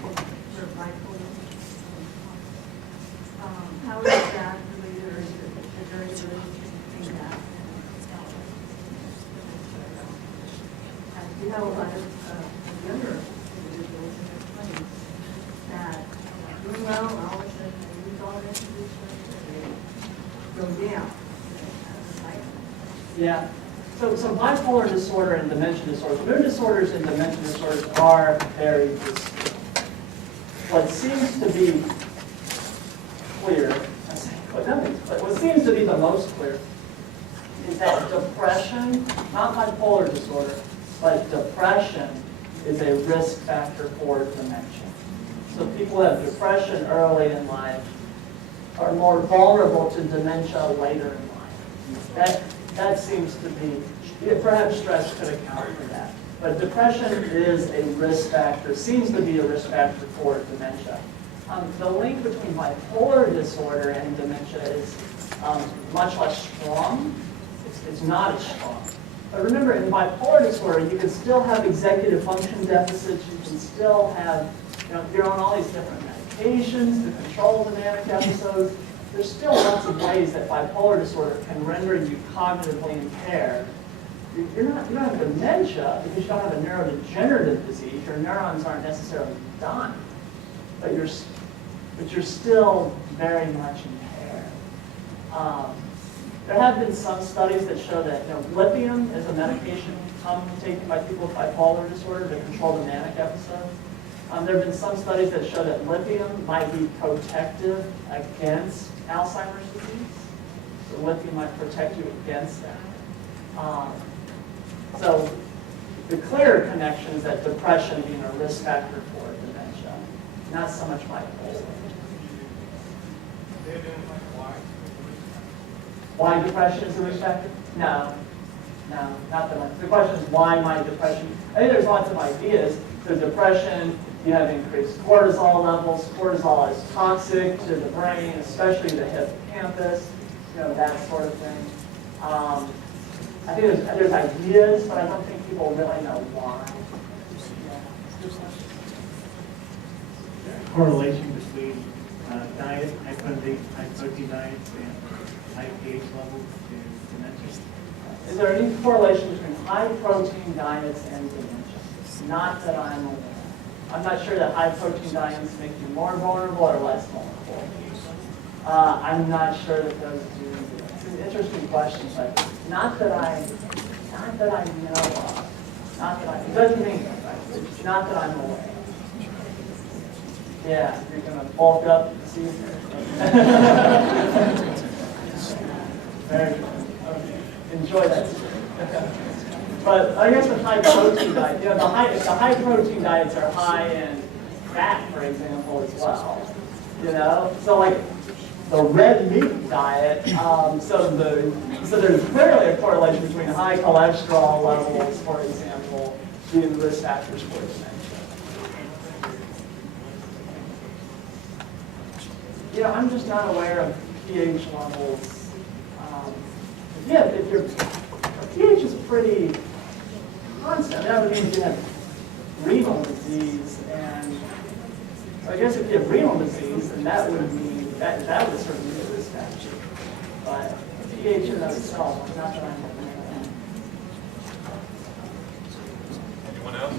for bipolar. How is that related, or is there any relationship between that and you have a lot of younger individuals in their 20s that are doing well, and all of a sudden they lose all their intuition, they go down. Yeah. So bipolar disorder and dementia disorders, mood disorders and dementia disorders are very distinct. What seems to be clear, what seems to be the most clear is that depression, not bipolar disorder, but depression is a risk factor for dementia. So people who have depression early in life are more vulnerable to dementia later in life. That seems to be, perhaps stress could account for that. But depression is a risk factor, seems to be a risk factor for dementia. The link between bipolar disorder and dementia is much less strong. It's not as strong. But remember, in bipolar disorder, you can still have executive function deficits. You can still have, you're on all these different medications to control the manic episodes. There's still lots of ways that bipolar disorder can render you cognitively impaired. You don't have dementia because you don't have a neurodegenerative disease. Your neurons aren't necessarily dying, but you're still very much impaired. There have been some studies that show that lithium is a medication taken by people with bipolar disorder to control the manic episodes. There have been some studies that show that lithium might be protective against Alzheimer's disease. So lithium might protect you against that. So the clear connection is that depression being a risk factor for dementia, not so much bipolar. Why depression is a risk factor? No, not that much. The question is why might depression? I think there's lots of ideas. So depression, you have increased cortisol levels. Cortisol is toxic to the brain, especially the hippocampus, that sort of thing. I think there's ideas, but I don't think people really know why. Correlation between diet, high protein diets, and high pH levels to dementia? Is there any correlation between high protein diets and dementia? Not that I'm aware of. I'm not sure that high protein diets make you more vulnerable or less vulnerable. I'm not sure that those do. It's an interesting question, but not that I know of. It doesn't mean that, right? It's not that I'm aware of. Yeah, you're going to bulk up and see. Very good. Okay. Enjoy that. But I guess with high protein diet, the high protein diets are high in fat, for example, as well. So like the red meat diet. So there's clearly a correlation between high cholesterol levels, for example, being risk factors for dementia. I'm just not aware of pH levels. If your pH is pretty constant, that would mean you have renal disease, and so I guess if you have renal disease, then that would mean that would certainly be a risk factor. But pH in and of itself, not that I'm aware of. Anyone else?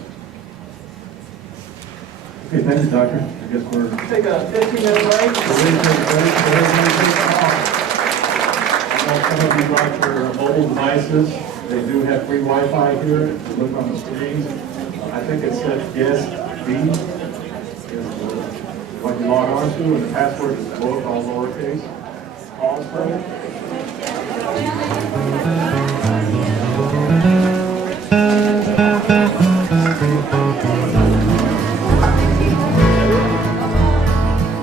Okay, thank you, doctor. I guess we're... Take a 15-minute break. Some of you brought your mobile devices. They do have free Wi-Fi here. If you look on the screen, I think it says guest B is what you log on to, and the password is all lowercase. Pause for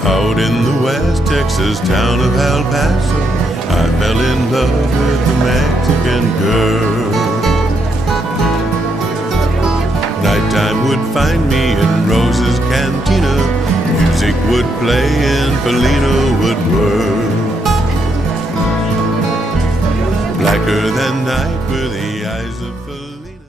Out in the West Texas town of El Paso, I fell in love with a Mexican girl. Nighttime would find me in Rose's cantina. Music would play and Felina would whirl. Blacker than night were the eyes of